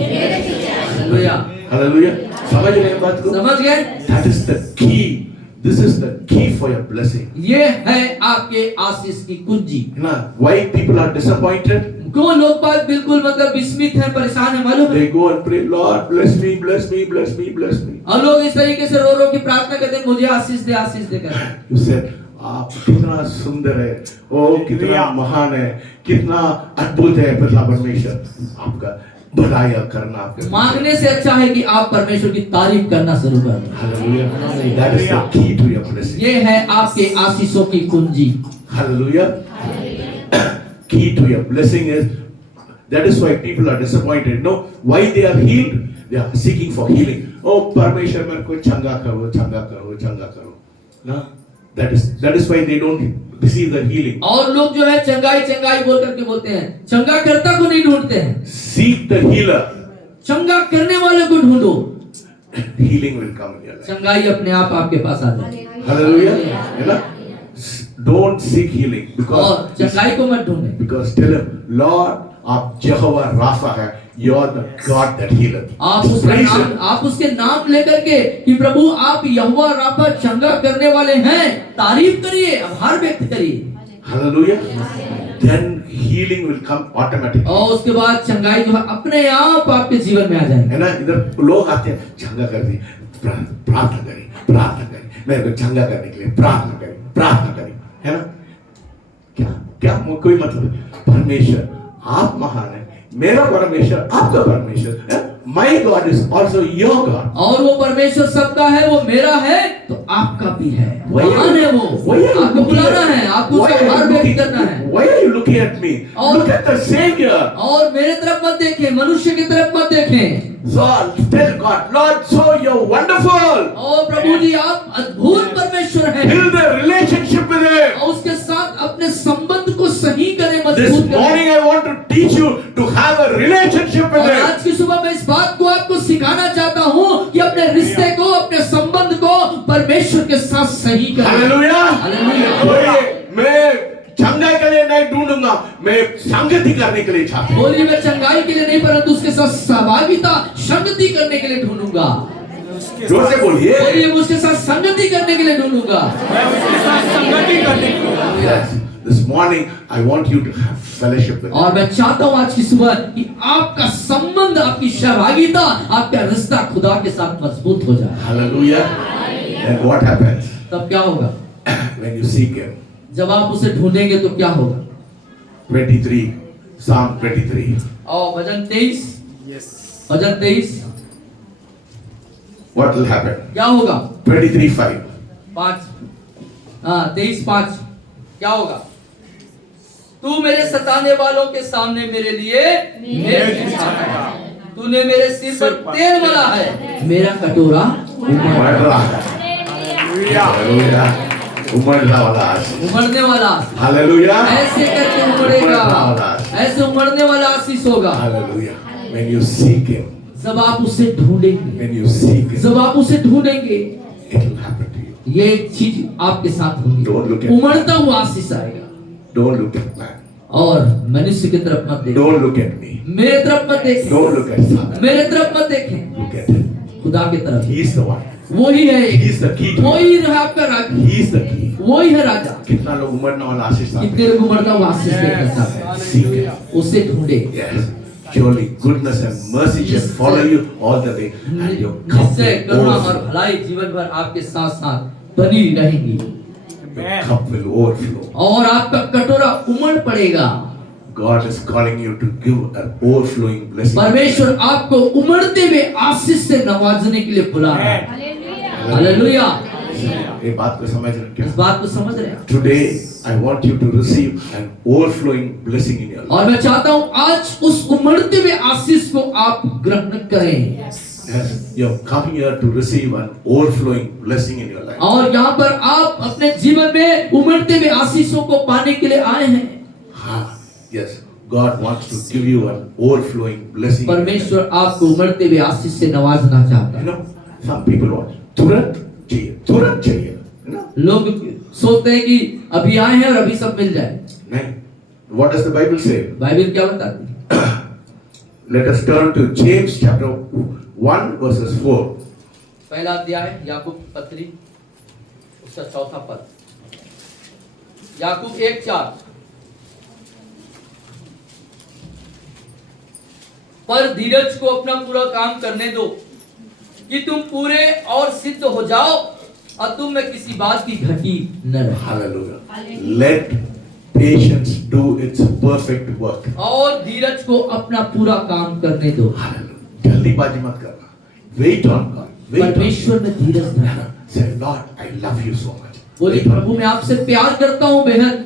हालेलुया। समझ गए बात को? समझ गए? That is the key. This is the key for your blessing. ये है आपके आशीष की कुंजी। ना, why people are disappointed? क्यों लोग बात बिल्कुल मतलब विस्मित हैं, परेशान हैं, मालूम है? They go and pray, Lord bless me, bless me, bless me, bless me. और लोग इस तरीके से रो रो की प्रार्थना करते हैं, मुझे आशीष दे, आशीष दे कर। You said, आप कितना सुंदर है, ओ कितना महान है, कितना अद्भुत है परमेश्वर। आपका भलाई करना आपके मांगने से अच्छा है कि आप परमेश्वर की तारीफ करना शुरू कर दें। Hallelujah. That is the key to your blessing. ये है आपके आशीषों की कुंजी। Hallelujah. Key to your blessing is, that is why people are disappointed. No, why they are healed? They are seeking for healing. Oh, परमेश्वर मेरे को चंगा करो, चंगा करो, चंगा करो। ना, that is why they don't receive the healing. और लोग जो है चंगाई चंगाई बोल करके बोलते हैं, चंगा करता को नहीं ढूंढते हैं। Seek the healer. चंगा करने वाले को ढूंढो, Healing will come in your life. चंगाई अपने आप आपके पास आ जाएगी। Hallelujah. है ना? Don't seek healing और चंगाई को मत ढूंढे, because tell him, Lord, आप यहोवा राफा है, you are the God that healeth. आप उसके नाम लेकर के कि प्रभु आप यहोवा राफा चंगा करने वाले हैं, तारीफ करिए, आभार व्यक्त करिए। Hallelujah. Then healing will come automatically. और उसके बाद चंगाई जो है अपने आप आपके जीवन में आ जाएगी। है ना? इधर लोग आते हैं, चंगा कर दी, प्रार्थना करें, प्रार्थना करें, मेरे को चंगा करने के लिए प्रार्थना करें, है ना? क्या क्या कोई मतलब है? परमेश्वर आप महान है, मेरा परमेश्वर आपका परमेश्वर है। My God is also your God. और वो परमेश्वर सबका है, वो मेरा है तो आपका भी है, महान है वो। आपको बुलाना है, आपको उसका भार व्यक्त करना है। Why are you looking at me? Look at the Savior. और मेरे तरफ मत देखें, मनुष्य की तरफ मत देखें। So tell God, Lord, so you're wonderful. और प्रभु जी आप अद्भुत परमेश्वर हैं। Build a relationship with Him. और उसके साथ अपने संबंध को सही करें, This मजबूत करें। morning I want to teach you to have a relationship with और Him. आज की सुबह मैं इस बात को आपको सिखाना चाहता हूँ कि अपने रिश्ते को, अपने संबंध को परमेश्वर के साथ सही करें। Hallelujah. Hallelujah. मैं चंगाई के लिए नहीं ढूंढूंगा, मैं संगति करने के लिए चाहता हूँ। बोलिए मैं चंगाई के लिए नहीं परंतु उसके साथ सहभागिता, संगति करने के लिए ढूंढूंगा। जोर से बोलिए। बोलिए मैं उसके साथ संगति करने के लिए ढूंढूंगा। मैं उसके साथ संगति करने के लिए। Yes. This morning I want you to have fellowship with Him. और मैं चाहता हूँ आज की सुबह कि आपका संबंध, आपकी सहभागिता, आपका रिश्ता खुदा के साथ मजबूत हो जाए। Hallelujah. And what happens तब क्या होगा? when you seek Him? जब आप उसे ढूंढेंगे तो क्या होगा? 23, Psalm 23. और भजन 23, Yes. Bhajan 23 What will happen? क्या होगा? 23:5. 23:5 क्या होगा? तू मेरे सताने वालों के सामने मेरे लिए मेल बिछाता है, तूने मेरे सिर पर तेल मला है, मेरा कटोरा उमड़ रहा है। Hallelujah. उमड़ने वाला आशीष। उमड़ने वाला। Hallelujah. ऐसे करके उमड़ेगा, ऐसे उमड़ने वाला आशीष होगा। Hallelujah. When you seek Him, जब आप उसे ढूंढेंगे, when you seek Him, जब आप उसे ढूंढेंगे, it will happen to you. ये एक चीज आपके साथ होगी, Don't look at उमड़ता हुआ आशीष आएगा। Don't look at man. और मनुष्य की तरफ मत देखें, Don't look at me. मेरे तरफ मत देखें, Don't look at Satan. मेरे तरफ मत देखें, Look at Him. खुदा की तरफ। He is the one. वही है, He is the key. वही है आपका राजा, He is the key. वही है राजा। कितना लोग उमड़ने वाला आशीष चाहते कितने लोग उमड़ता हुआ आशीष देखना चाहते हैं? हैं? Seek Him. उसे ढूंढे। Yes. Surely goodness and mercy shall follow you all the way, and your cup निश्चय will करुणा और overflow. भलाई जीवन भर आपके साथ साथ बनी रहेगी Your cup will overflow. और आपका कटोरा उमड़ पड़ेगा। God is calling you to give an overflowing blessing. परमेश्वर आपको उमड़ते हुए आशीष से नवाजने के लिए बुला रहा है। हालेलुया। ये बात को समझ रहे हैं इस क्या? बात को समझ रहे हैं? Today I want you to receive an overflowing blessing in your life. और मैं चाहता हूँ आज उस उमड़ते हुए आशीष को आप ग्रहण करें। Yes, you're coming here to receive an overflowing blessing in your life. और यहाँ पर आप अपने जीवन में उमड़ते हुए आशीषों को पाने के लिए आए हैं। हाँ, yes, God wants to give you an overflowing blessing. परमेश्वर आपको उमड़ते हुए आशीष से नवाजना चाहता You है। know, some people want तुरंत चाहिए, you know? लोग सोचते हैं कि अभी आए हैं और अभी सब मिल जाए। नहीं, what does the Bible say? Bible क्या बताती है? Let us turn to James chapter 1 verses 4. पहला अध्याय याकूब पत्री उसका 4था पद। याकूब 1:4 पर धीरज को अपना पूरा काम करने दो कि तुम पूरे और सिद्ध हो जाओ और तुम में किसी बात की घटी न रहे। Hallelujah. Let patience do its perfect work. और धीरज को अपना पूरा काम करने दो। Hallelujah. जल्दीबाजी मत करना. Wait on God. Wait on परमेश्वर में धीरज धरना। God. Say, Lord, I love you so much. बोले Wait on प्रभु मैं आपसे प्यार करता हूँ बेहद,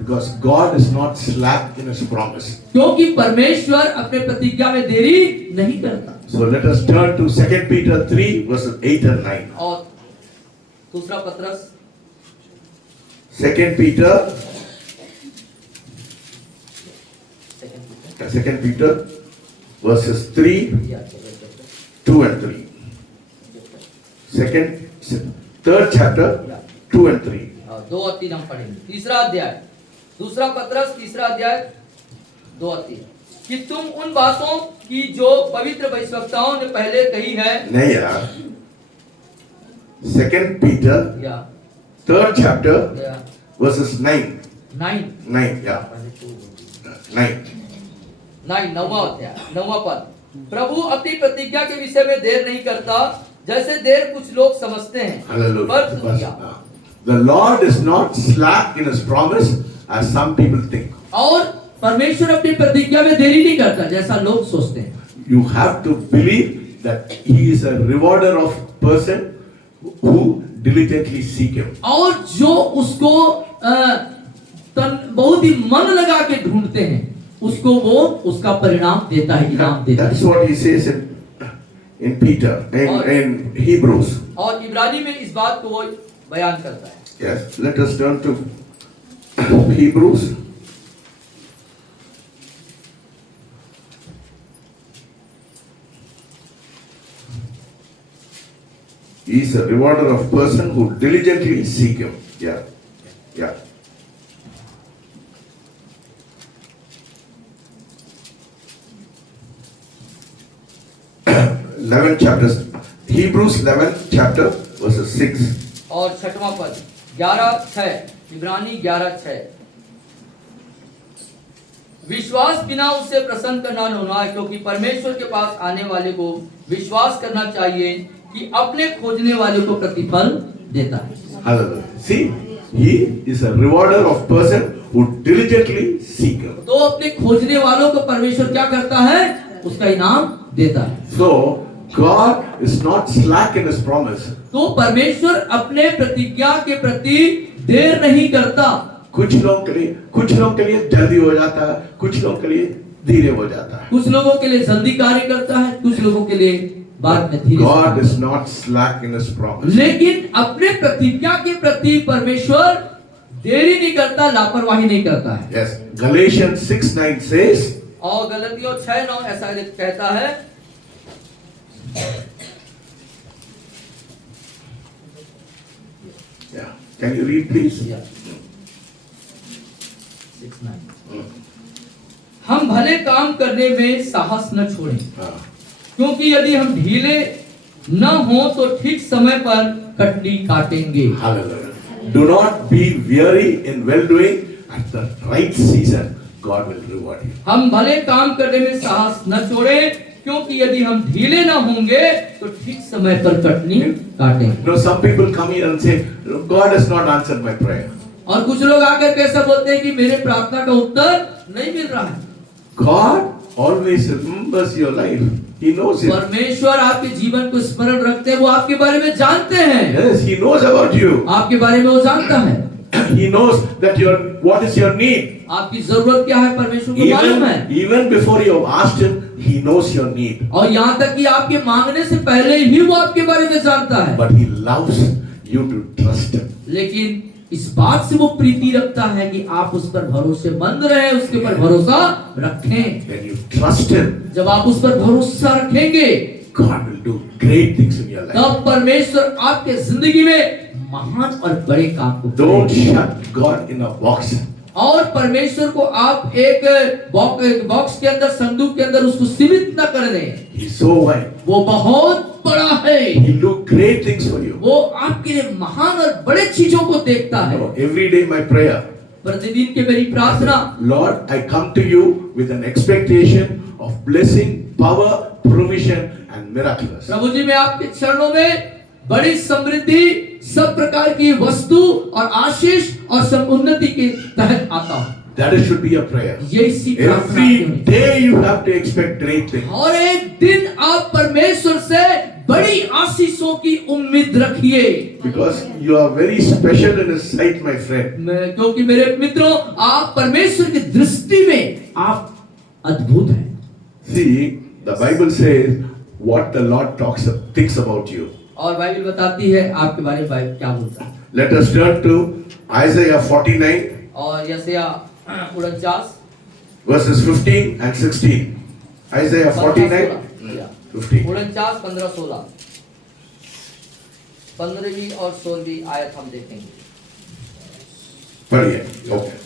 Because God is not slack in His promise. क्योंकि परमेश्वर अपने प्रतिज्ञा में देरी नहीं करता। So let us turn to 2 Peter 3 verses 8 and 9. और दूसरा पत्रस 2 Peter 2 Peter verses 3, 2 and 3. Third chapter 2 and 3. 2 और 3 हम पढ़ेंगे। तीसरा अध्याय, दूसरा पत्रस तीसरा अध्याय 2 और 3 कि तुम उन बातों की जो पवित्र भविष्यवक्ताओं ने पहले कही है। नहीं यार, 2 Peter या 3rd chapter या verses 9. 9 Yeah, 9. 9वां अध्याय 9वां पद। प्रभु अपनी प्रतिज्ञा के विषय में देर नहीं करता जैसे देर कुछ लोग समझते हैं, Hallelujah. पर Because, दुनिया। the Lord is not slack in His promise as some people think. और परमेश्वर अपनी प्रतिज्ञा में देरी नहीं करता जैसा लोग सोचते हैं। You have to believe that He is a rewarder of person who diligently seek Him. और जो उसको बहुत ही मन लगा के ढूंढते हैं, उसको वो उसका परिणाम देता है, इनाम देता That's है। what He says in Peter, in Hebrews. और इब्रानी में इस बात को वो बयान करता है। Yes, let us turn to Hebrews. He is a rewarder of person who diligently seek Him. Yeah, yeah. Hebrews 11 chapter verses 6. और छठवां पद 11:6, इब्रानी 11:6। विश्वास बिना उससे प्रसन्न करना न होना, क्योंकि परमेश्वर के पास आने वाले को विश्वास करना चाहिए कि अपने खोजने वाले को प्रतिफल देता है। Hallelujah. See, He is a rewarder of person who diligently seek Him. तो अपने खोजने वालों को परमेश्वर क्या करता है? उसका इनाम देता है। So God is not slack in His promise. तो परमेश्वर अपने प्रतिज्ञा के प्रति देर नहीं करता। कुछ लोगों के लिए जल्दी हो जाता है, कुछ लोगों के लिए धीरे हो जाता है। कुछ लोगों के लिए जल्दी कार्य करता है, कुछ लोगों के लिए बाद में धीरे। God is not slack in His promise. लेकिन अपने प्रतिज्ञा के प्रति परमेश्वर देरी नहीं करता, लापरवाही नहीं करता है। Yes, Galatians 6:9 says, और गलतियों 6:9 ऐसा कहता है, yeah, can you read please? 6:9 हम भले काम करने में साहस न छोड़ें, हाँ। क्योंकि यदि हम ढीले न हो तो ठीक समय पर कटनी काटेंगे। Hallelujah. Do not be weary in well doing. At the right season, God will reward you. हम भले काम करने में साहस न छोड़ें, क्योंकि यदि हम ढीले न होंगे तो ठीक समय पर कटनी काटेंगे। You know, some people come here and say, God has not answered my prayer. और कुछ लोग आकर के ऐसा बोलते हैं कि मेरे प्रार्थना का उत्तर नहीं मिल रहा है। God always remembers your life. He knows it. परमेश्वर आपके जीवन को स्मरण रखते हैं, वो आपके बारे में जानते हैं। Yes, He knows about you. आपके बारे में वो जानता है। He knows that what is your need. आपकी जरूरत क्या है परमेश्वर को मालूम है। Even before you have asked Him, He knows your need. और यहाँ तक कि आपके मांगने से पहले ही वो आपके बारे में जानता है। But He loves you to trust Him. लेकिन इस बात से वो प्रीति रखता है कि आप उस पर भरोसेमंद रहें, उसके ऊपर भरोसा रखें। When you trust Him, जब आप उस पर भरोसा रखेंगे, God will do great things in your life. तब परमेश्वर आपके जिंदगी में महान और बड़े काम को Don't करेंगे। shut God in a box. और परमेश्वर को आप एक बॉक्स के अंदर, संदूक के अंदर उसको सीमित न कर दें। He's so wide. वो बहुत बड़ा है। He'll do great things for you. वो आपके लिए महान और बड़े चीजों को देखता है। Every day my prayer, प्रतिदिन की मेरी प्रार्थना, Lord, I come to you with an expectation of blessing, power, provision and miracles. प्रभु जी मैं आपके चरणों में बड़ी समृद्धि, सब प्रकार की वस्तु और आशीष और सब उन्नति के तहत आता हूँ। That should be a prayer. यही सी प्रार्थना Every होनी चाहिए। day you have to expect great things. और एक दिन आप परमेश्वर से बड़ी आशीषों की उम्मीद रखिए। Because you are very special in His sight, my friend. क्योंकि मेरे मित्रों, आप परमेश्वर की दृष्टि में आप अद्भुत हैं। See, the Bible says what the Lord thinks about you. और बाइबल बताती है आपके बारे में बाइबल क्या बोलता है। Let us turn to Isaiah 49 और यशायाह 49 verses 15 and 16. Isaiah 49 15. 49, 15, 16 15वीं और 16वीं आयत हम देखेंगे। पढ़िए। Okay.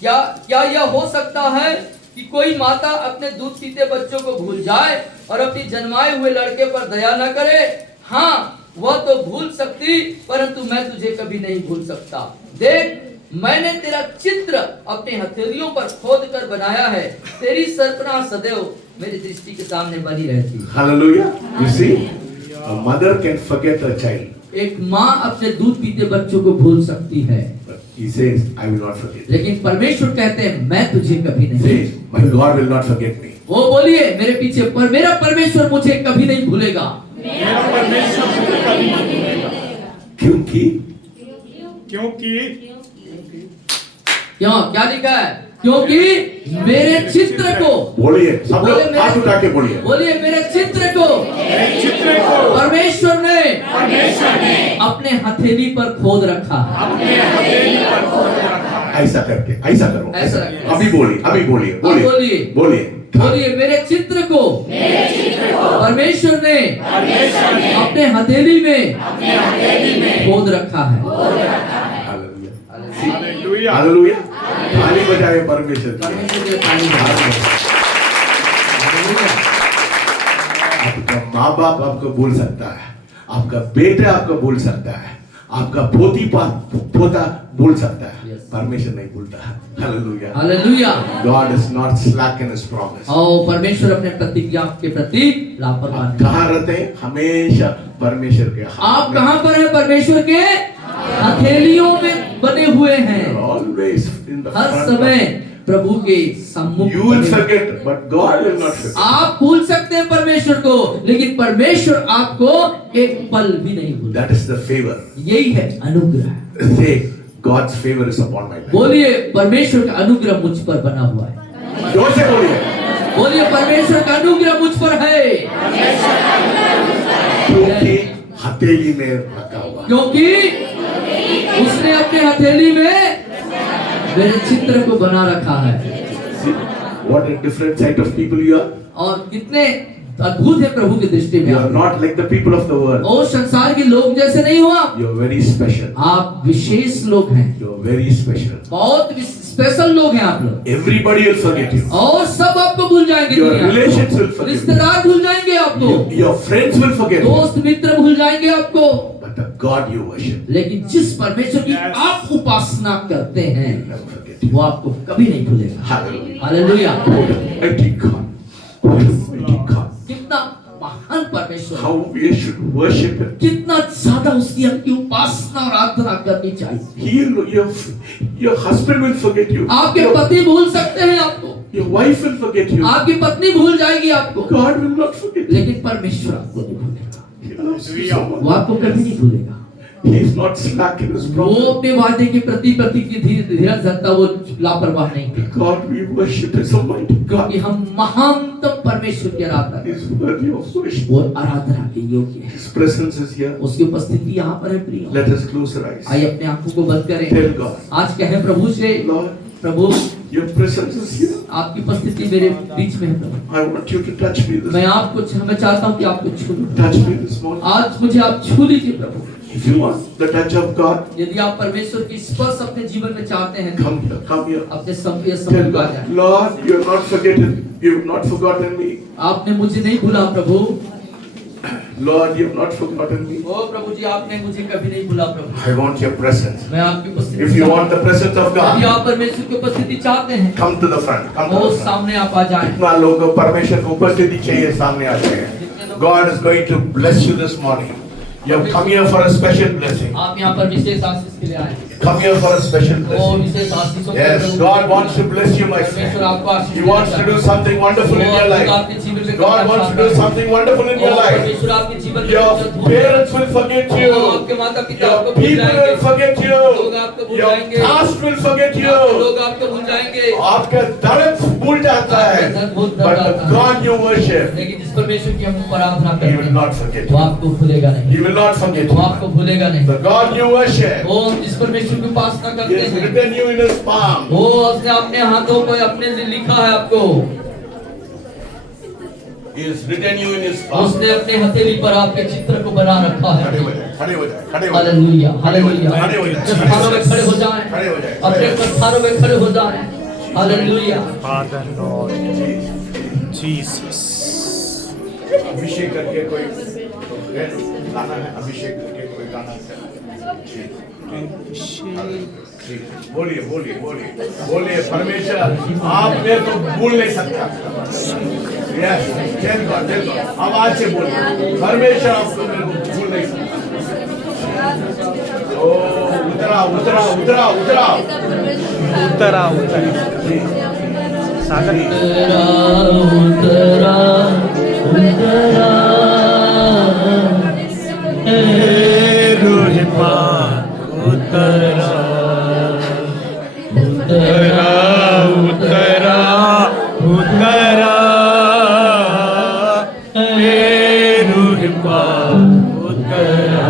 क्या यह हो सकता है कि कोई माता अपने दूध पीते बच्चों को भूल जाए और अपनी जन्माए हुए लड़के पर दया न करे? हाँ, वह तो भूल सकती, परंतु मैं तुझे कभी नहीं भूल सकता। देख, मैंने तेरा चित्र अपने हथेलियों पर खोद कर बनाया है, तेरी सरपना सदैव मेरी दृष्टि के सामने बनी रहती है। Hallelujah. You see, A mother can forget her child, एक माँ अपने दूध पीते बच्चों को भूल सकती है, but he says, I will not forget. लेकिन परमेश्वर कहते हैं मैं तुझे कभी नहीं। Say, my God will not forget me. वो बोलिए मेरे पीछे पर मेरा परमेश्वर मुझे कभी नहीं भूलेगा। मेरा परमेश्वर मुझे कभी नहीं भूलेगा। क्योंकि क्योंकि क्यों, क्या लिखा है? क्योंकि मेरे चित्र को, बोलिए सब बोले लोग हाथ उठा के बोलिए, बोलिए मेरे चित्र को परमेश्वर ने अपने हथेली पर खोद रखा है। अपने हथेली पर खोद रखा है। ऐसा करके, ऐसा करो, ऐसा करके। अभी बोलिए, अभी बोलिए, बोलिए। बोलिए, बोलिए मेरे चित्र को परमेश्वर ने अपने हथेली में खोद रखा है। हालेलुया। हालेलुया। ताली बजाए परमेश्वर की। परमेश्वर के ताली बजाए। आपका माँ बाप आपको भूल सकता है, आपका बेटा आपको भूल सकता है, आपका पोता भूल सकता है, Yes. परमेश्वर नहीं भूलता है। Hallelujah. Hallelujah. God is not slack in His promise. और परमेश्वर अपने प्रतिज्ञा के प्रति लापरवाह आप नहीं। कहाँ रहते हैं? हमेशा परमेश्वर के हाथ आप में। कहाँ पर हैं? परमेश्वर के हथेलियों में बने हुए हैं। Always in the her front समय of- प्रभु के सम्मुख You will बने हुए। forget, but God will not forget. आप भूल सकते हैं परमेश्वर को, लेकिन परमेश्वर आपको एक पल भी नहीं भूलता। That is the favor. यही है अनुग्रह। Say, God's favor is upon my life. बोलिए परमेश्वर का अनुग्रह मुझ पर बना हुआ है। जोर से बोलिए। बोलिए परमेश्वर का अनुग्रह मुझ पर है, क्योंकि हथेली में रखा हुआ। क्योंकि उसने अपने हथेली में मेरे चित्र को बना रखा है। See, what a different sight of people you are. और कितने अद्भुत है प्रभु की दृष्टि में You are आप। not like the people of the world. और संसार के लोग जैसे नहीं हो आप। You are very special. आप विशेष लोग हैं, You are very special. बहुत स्पेशल लोग हैं आप लोग। Everybody will forget you. और सब आपको भूल जाएंगे, Your दुनिया। relations will forget you. रिश्तेदार भूल जाएंगे आपको, Your friends will forget you. दोस्त मित्र भूल जाएंगे आपको, But the God you worship लेकिन जिस परमेश्वर की Yes. आप उपासना करते हैं will never forget you. वो आपको कभी नहीं भूलेगा। Hallelujah. Hallelujah. Mighty God. Mighty God. कितना महान परमेश्वर है। How we should worship Him. कितना ज्यादा उसकी हमकी उपासना और आराधना करनी चाहिए। Your husband will forget you. आपके पति भूल सकते हैं आपको, Your wife will forget you. आपकी पत्नी भूल जाएगी आपको, God will not forget you. लेकिन परमेश्वर आपको नहीं भूलेगा। He loves you so वो much. आपको कभी नहीं भूलेगा। He is not slack in His वो promise. अपने वादे के प्रति की धीरज धरता, वो लापरवाह नहीं है। God we worship is Almighty God. कि हम महानतम परमेश्वर की आराधना He करें, is worthy of worship. वो आराधना के योग्य है। His presence is here. उसकी उपस्थिति यहाँ पर है प्रिय। Let us close our eyes. आइए अपने आंखों को बंद करें। Tell God, आज कहें प्रभु से, Lord, Prabhu your presence is here. आपकी उपस्थिति मेरे बीच में है प्रभु। I want you to touch me this मैं चाहता हूँ कि आपको छू लूं। touch me this morning. आज मुझे आप छू लीजिए प्रभु। If you want the touch of God, यदि आप परमेश्वर की स्पर्श अपने जीवन में चाहते हैं, come here, come here. अपने सब ये Tell समझ आ God, जाए। Lord, you have not forgotten, you have not forgotten me. आपने मुझे नहीं भूला प्रभु। Lord, you have not forgotten me. ओ प्रभु जी, आपने मुझे कभी नहीं भूला प्रभु। I want your presence. मैं आपकी उपस्थिति If you चाहता want the presence of हूं। यदि God, आप परमेश्वर की उपस्थिति चाहते हैं, come to the front. Come to वो the front. सामने आप आ जाएं। कितना लोगों को परमेश्वर को उपस्थिति चाहिए, सामने आ जाए। God is going to bless you this morning. You have come here for a special blessing. आप यहाँ पर विशेष आशीष के लिए आए हैं। Come here for a special वो blessing. विशेष आशीषों के Yes, Prabhu- God wants to bless you, my परमेश्वर friend. आपको आशीष He देना wants to चाहता do है। something wonderful in वो your life. आपके जीवन में God करना wants to चाहता do है। something wonderful in your वो life. परमेश्वर आपके जीवन में Your कुछ अद्भुत- parents will forget वो you. आपके माता पिता Your आपको भूल people जाएंगे। will forget लोग you. आपको भूल Your जाएंगे। caste will forget आपके you. लोग आपको भूल जाएंगे। आपका धर्म भूल जाता है. But the God you worship, लेकिन जिस परमेश्वर की हम आराधना He करते will हैं, not forget वो you. आपको भूलेगा He नहीं। will not forget वो आपको you. भूलेगा नहीं। The God you worship, वो हम जिस परमेश्वर की उपासना He करते has हैं, written you in His palm. वो उसने अपने हाथों को अपने लिए लिखा है आपको। He has written you in His palm. उसने अपने हथेली पर आपके चित्र को बना रखा खड़े हो है। जाए, खड़े हो जाए, खड़े हो जाए। Hallelujah, hallelujah. खड़े हो जाए। अपने स्थानों में खड़े हो जाएं। खड़े हो जाए। अपने स्थानों में खड़े हो जाएं। हालेलुया। Father Lord Jesus. अभिषेक करके कोई गाना है, अभिषेक करके कोई गाना है। बोलिए बोलिए बोलिए बोलिए, परमेश्वर आप मेरे को भूल नहीं सकता। Yes, tell God, tell God. आवाज से बोलो, परमेश्वर आपको मेरे को भूल नहीं सकता। ओ उतरा उतरा उतरा उतरा उतरा उतरा सागर उतरा उतरा उतरा हे रोहिमा उतरा उतरा उतरा उतरा हे रोहिमा उतरा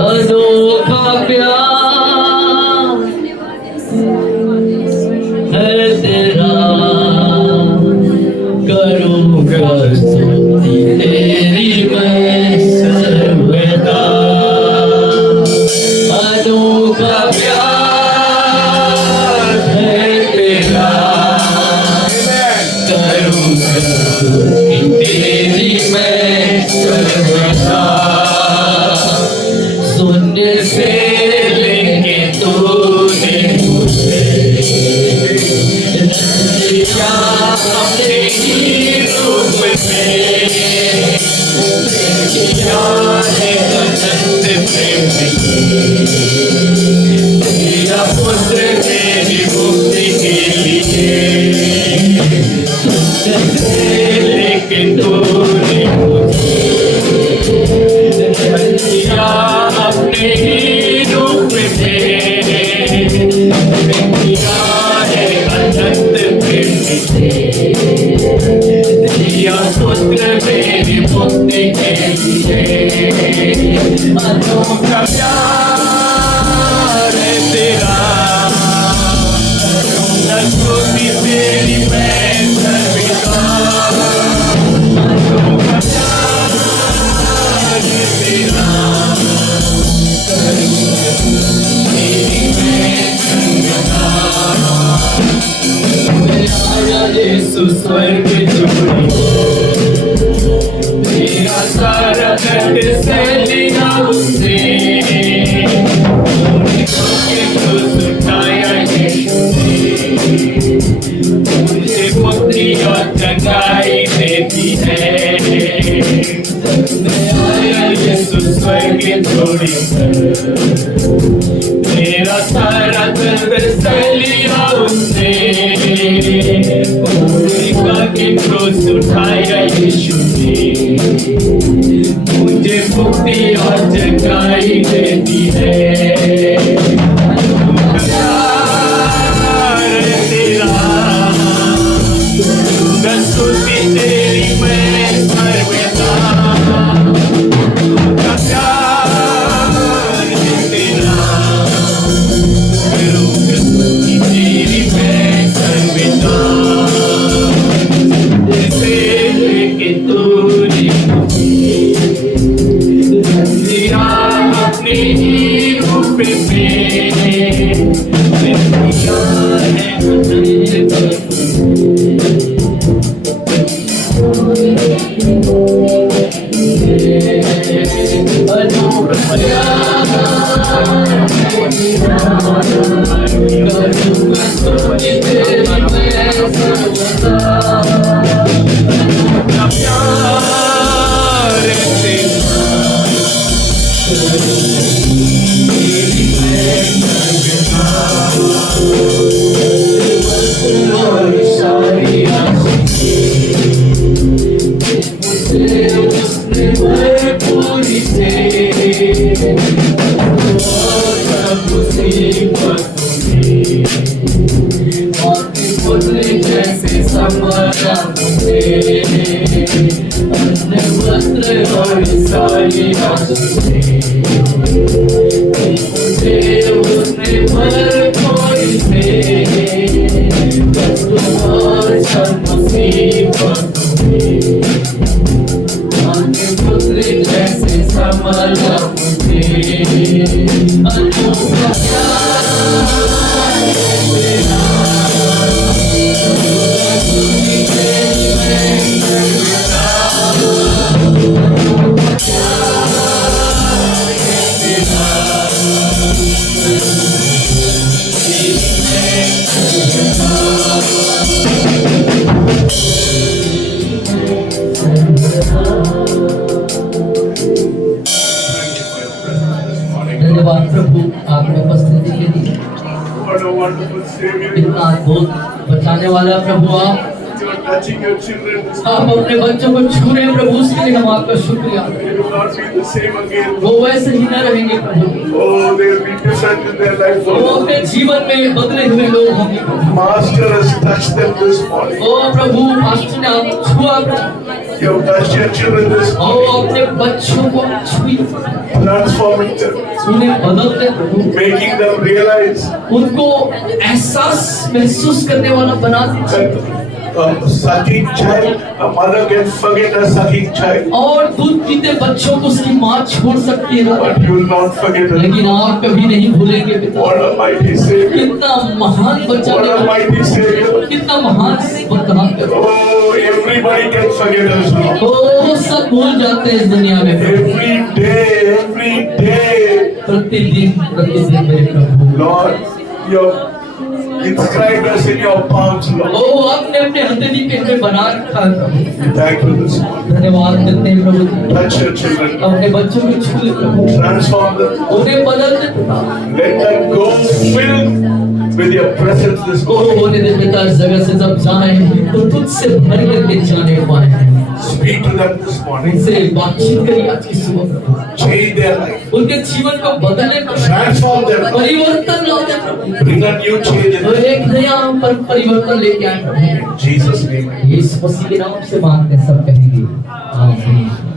अनोखा प्यार है तेरा, करूँगा स्तुति तेरी मैं सर्वदा। अनोखा प्यार है तेरा पुत्र मेरी मुक्ति के लिए, लेकिन तूने मुझे दिया अपने ही रूप में, दिया है अनंत प्रेम से, दिया पुत्र मेरी मुक्ति के लिए। अनोखा प्यार है तेरा, स्तुति तेरी मैं सर्वदा। अनोखा प्यार है तेरा, तेरी मैं सर्वदा। आया यीशु स्वर्ग छोड़ी, मेरा सारा दर्द से लिया उसने, उठाया यीशु ने, मुझे मुक्ति और चंगाई देती है। मैं आया यीशु स्वर्ग छोड़ी, मेरा सारा दर्द से लिया उसने, के क्रूस उठाया यीशु ने, मुझे मुक्ति और चंगाई देती है। प्यार तेरा, स्तुति तेरी मैं सर्वदा। प्यार तेरा, स्तुति तेरी मैं सर्वदा। दिया अपने ही रूप में, दिया है जैसे संवरा मुझे, अन्य वस्त्र और सारी आशीषें, मुझे उसने भरपूर से कष्ट और शर्म मुसीबतों में, अन्य पुत्र जैसे संवरा मुझे। अनोखा प्यार तेरा, धन्यवाद प्रभु आपने उपस्थिति के लिए। What a wonderful Savior. इतना अद्भुत बचाने वाला प्रभु आप, You are touching your children this आप अपने बच्चों को छू रहे हैं प्रभु, उसके लिए हम आपका शुक्रिया। They will not be the same again. वो वैसे ही न रहेंगे प्रभु, Oh, they will be different in their life. वो अपने जीवन में बदले हुए लोग होंगे प्रभु। Master has touched them this morning. ओ प्रभु, मास्टर ने आपको छुआ प्रभु, You have touched your children this O morning, अपने बच्चों को छुई, transforming them, उन्हें बदलते प्रभु, making them realize उनको एहसास महसूस करने वाला बना दीजिए। that a sucking child, a mother can forget a sucking child, और दूध पीते बच्चों को उसकी माँ छोड़ सकती है, but you will not forget her. लेकिन आप कभी नहीं भूलेंगे पिता। What a mighty Savior. कितना महान बचाने What a वाला, mighty Savior. कितना महान बरकरार कर। Oh, everybody can forget us now. ओ सब भूल जाते हैं इस दुनिया में प्रभु। Every day, प्रतिदिन मेरे प्रभु, Lord, your Inscribe us in your palms, Lord. ओ आपने अपने हथेली पे हमें बना रखा है प्रभु। We thank you this morning. धन्यवाद देते हैं प्रभु जी। Touch your children. अपने बच्चों को छू ले प्रभु, Transform them. उन्हें बदल दे पिता। Let them go filled with your presence this O morning. होने दे पिता, इस जगह से जब जाएं तो तुझसे भर करके जाने पाए। Speak to them this morning. उनसे बातचीत करिए आज की सुबह प्रभु। Change their life. उनके जीवन को बदलने प्रभु, Transform them. परिवर्तन लाते प्रभु, Bring a new change in और them. एक नया परिवर्तन लेके आए प्रभु। In Jesus' name. यीशु मसीह के नाम से मांगते हैं, सब कहेंगे आमीन।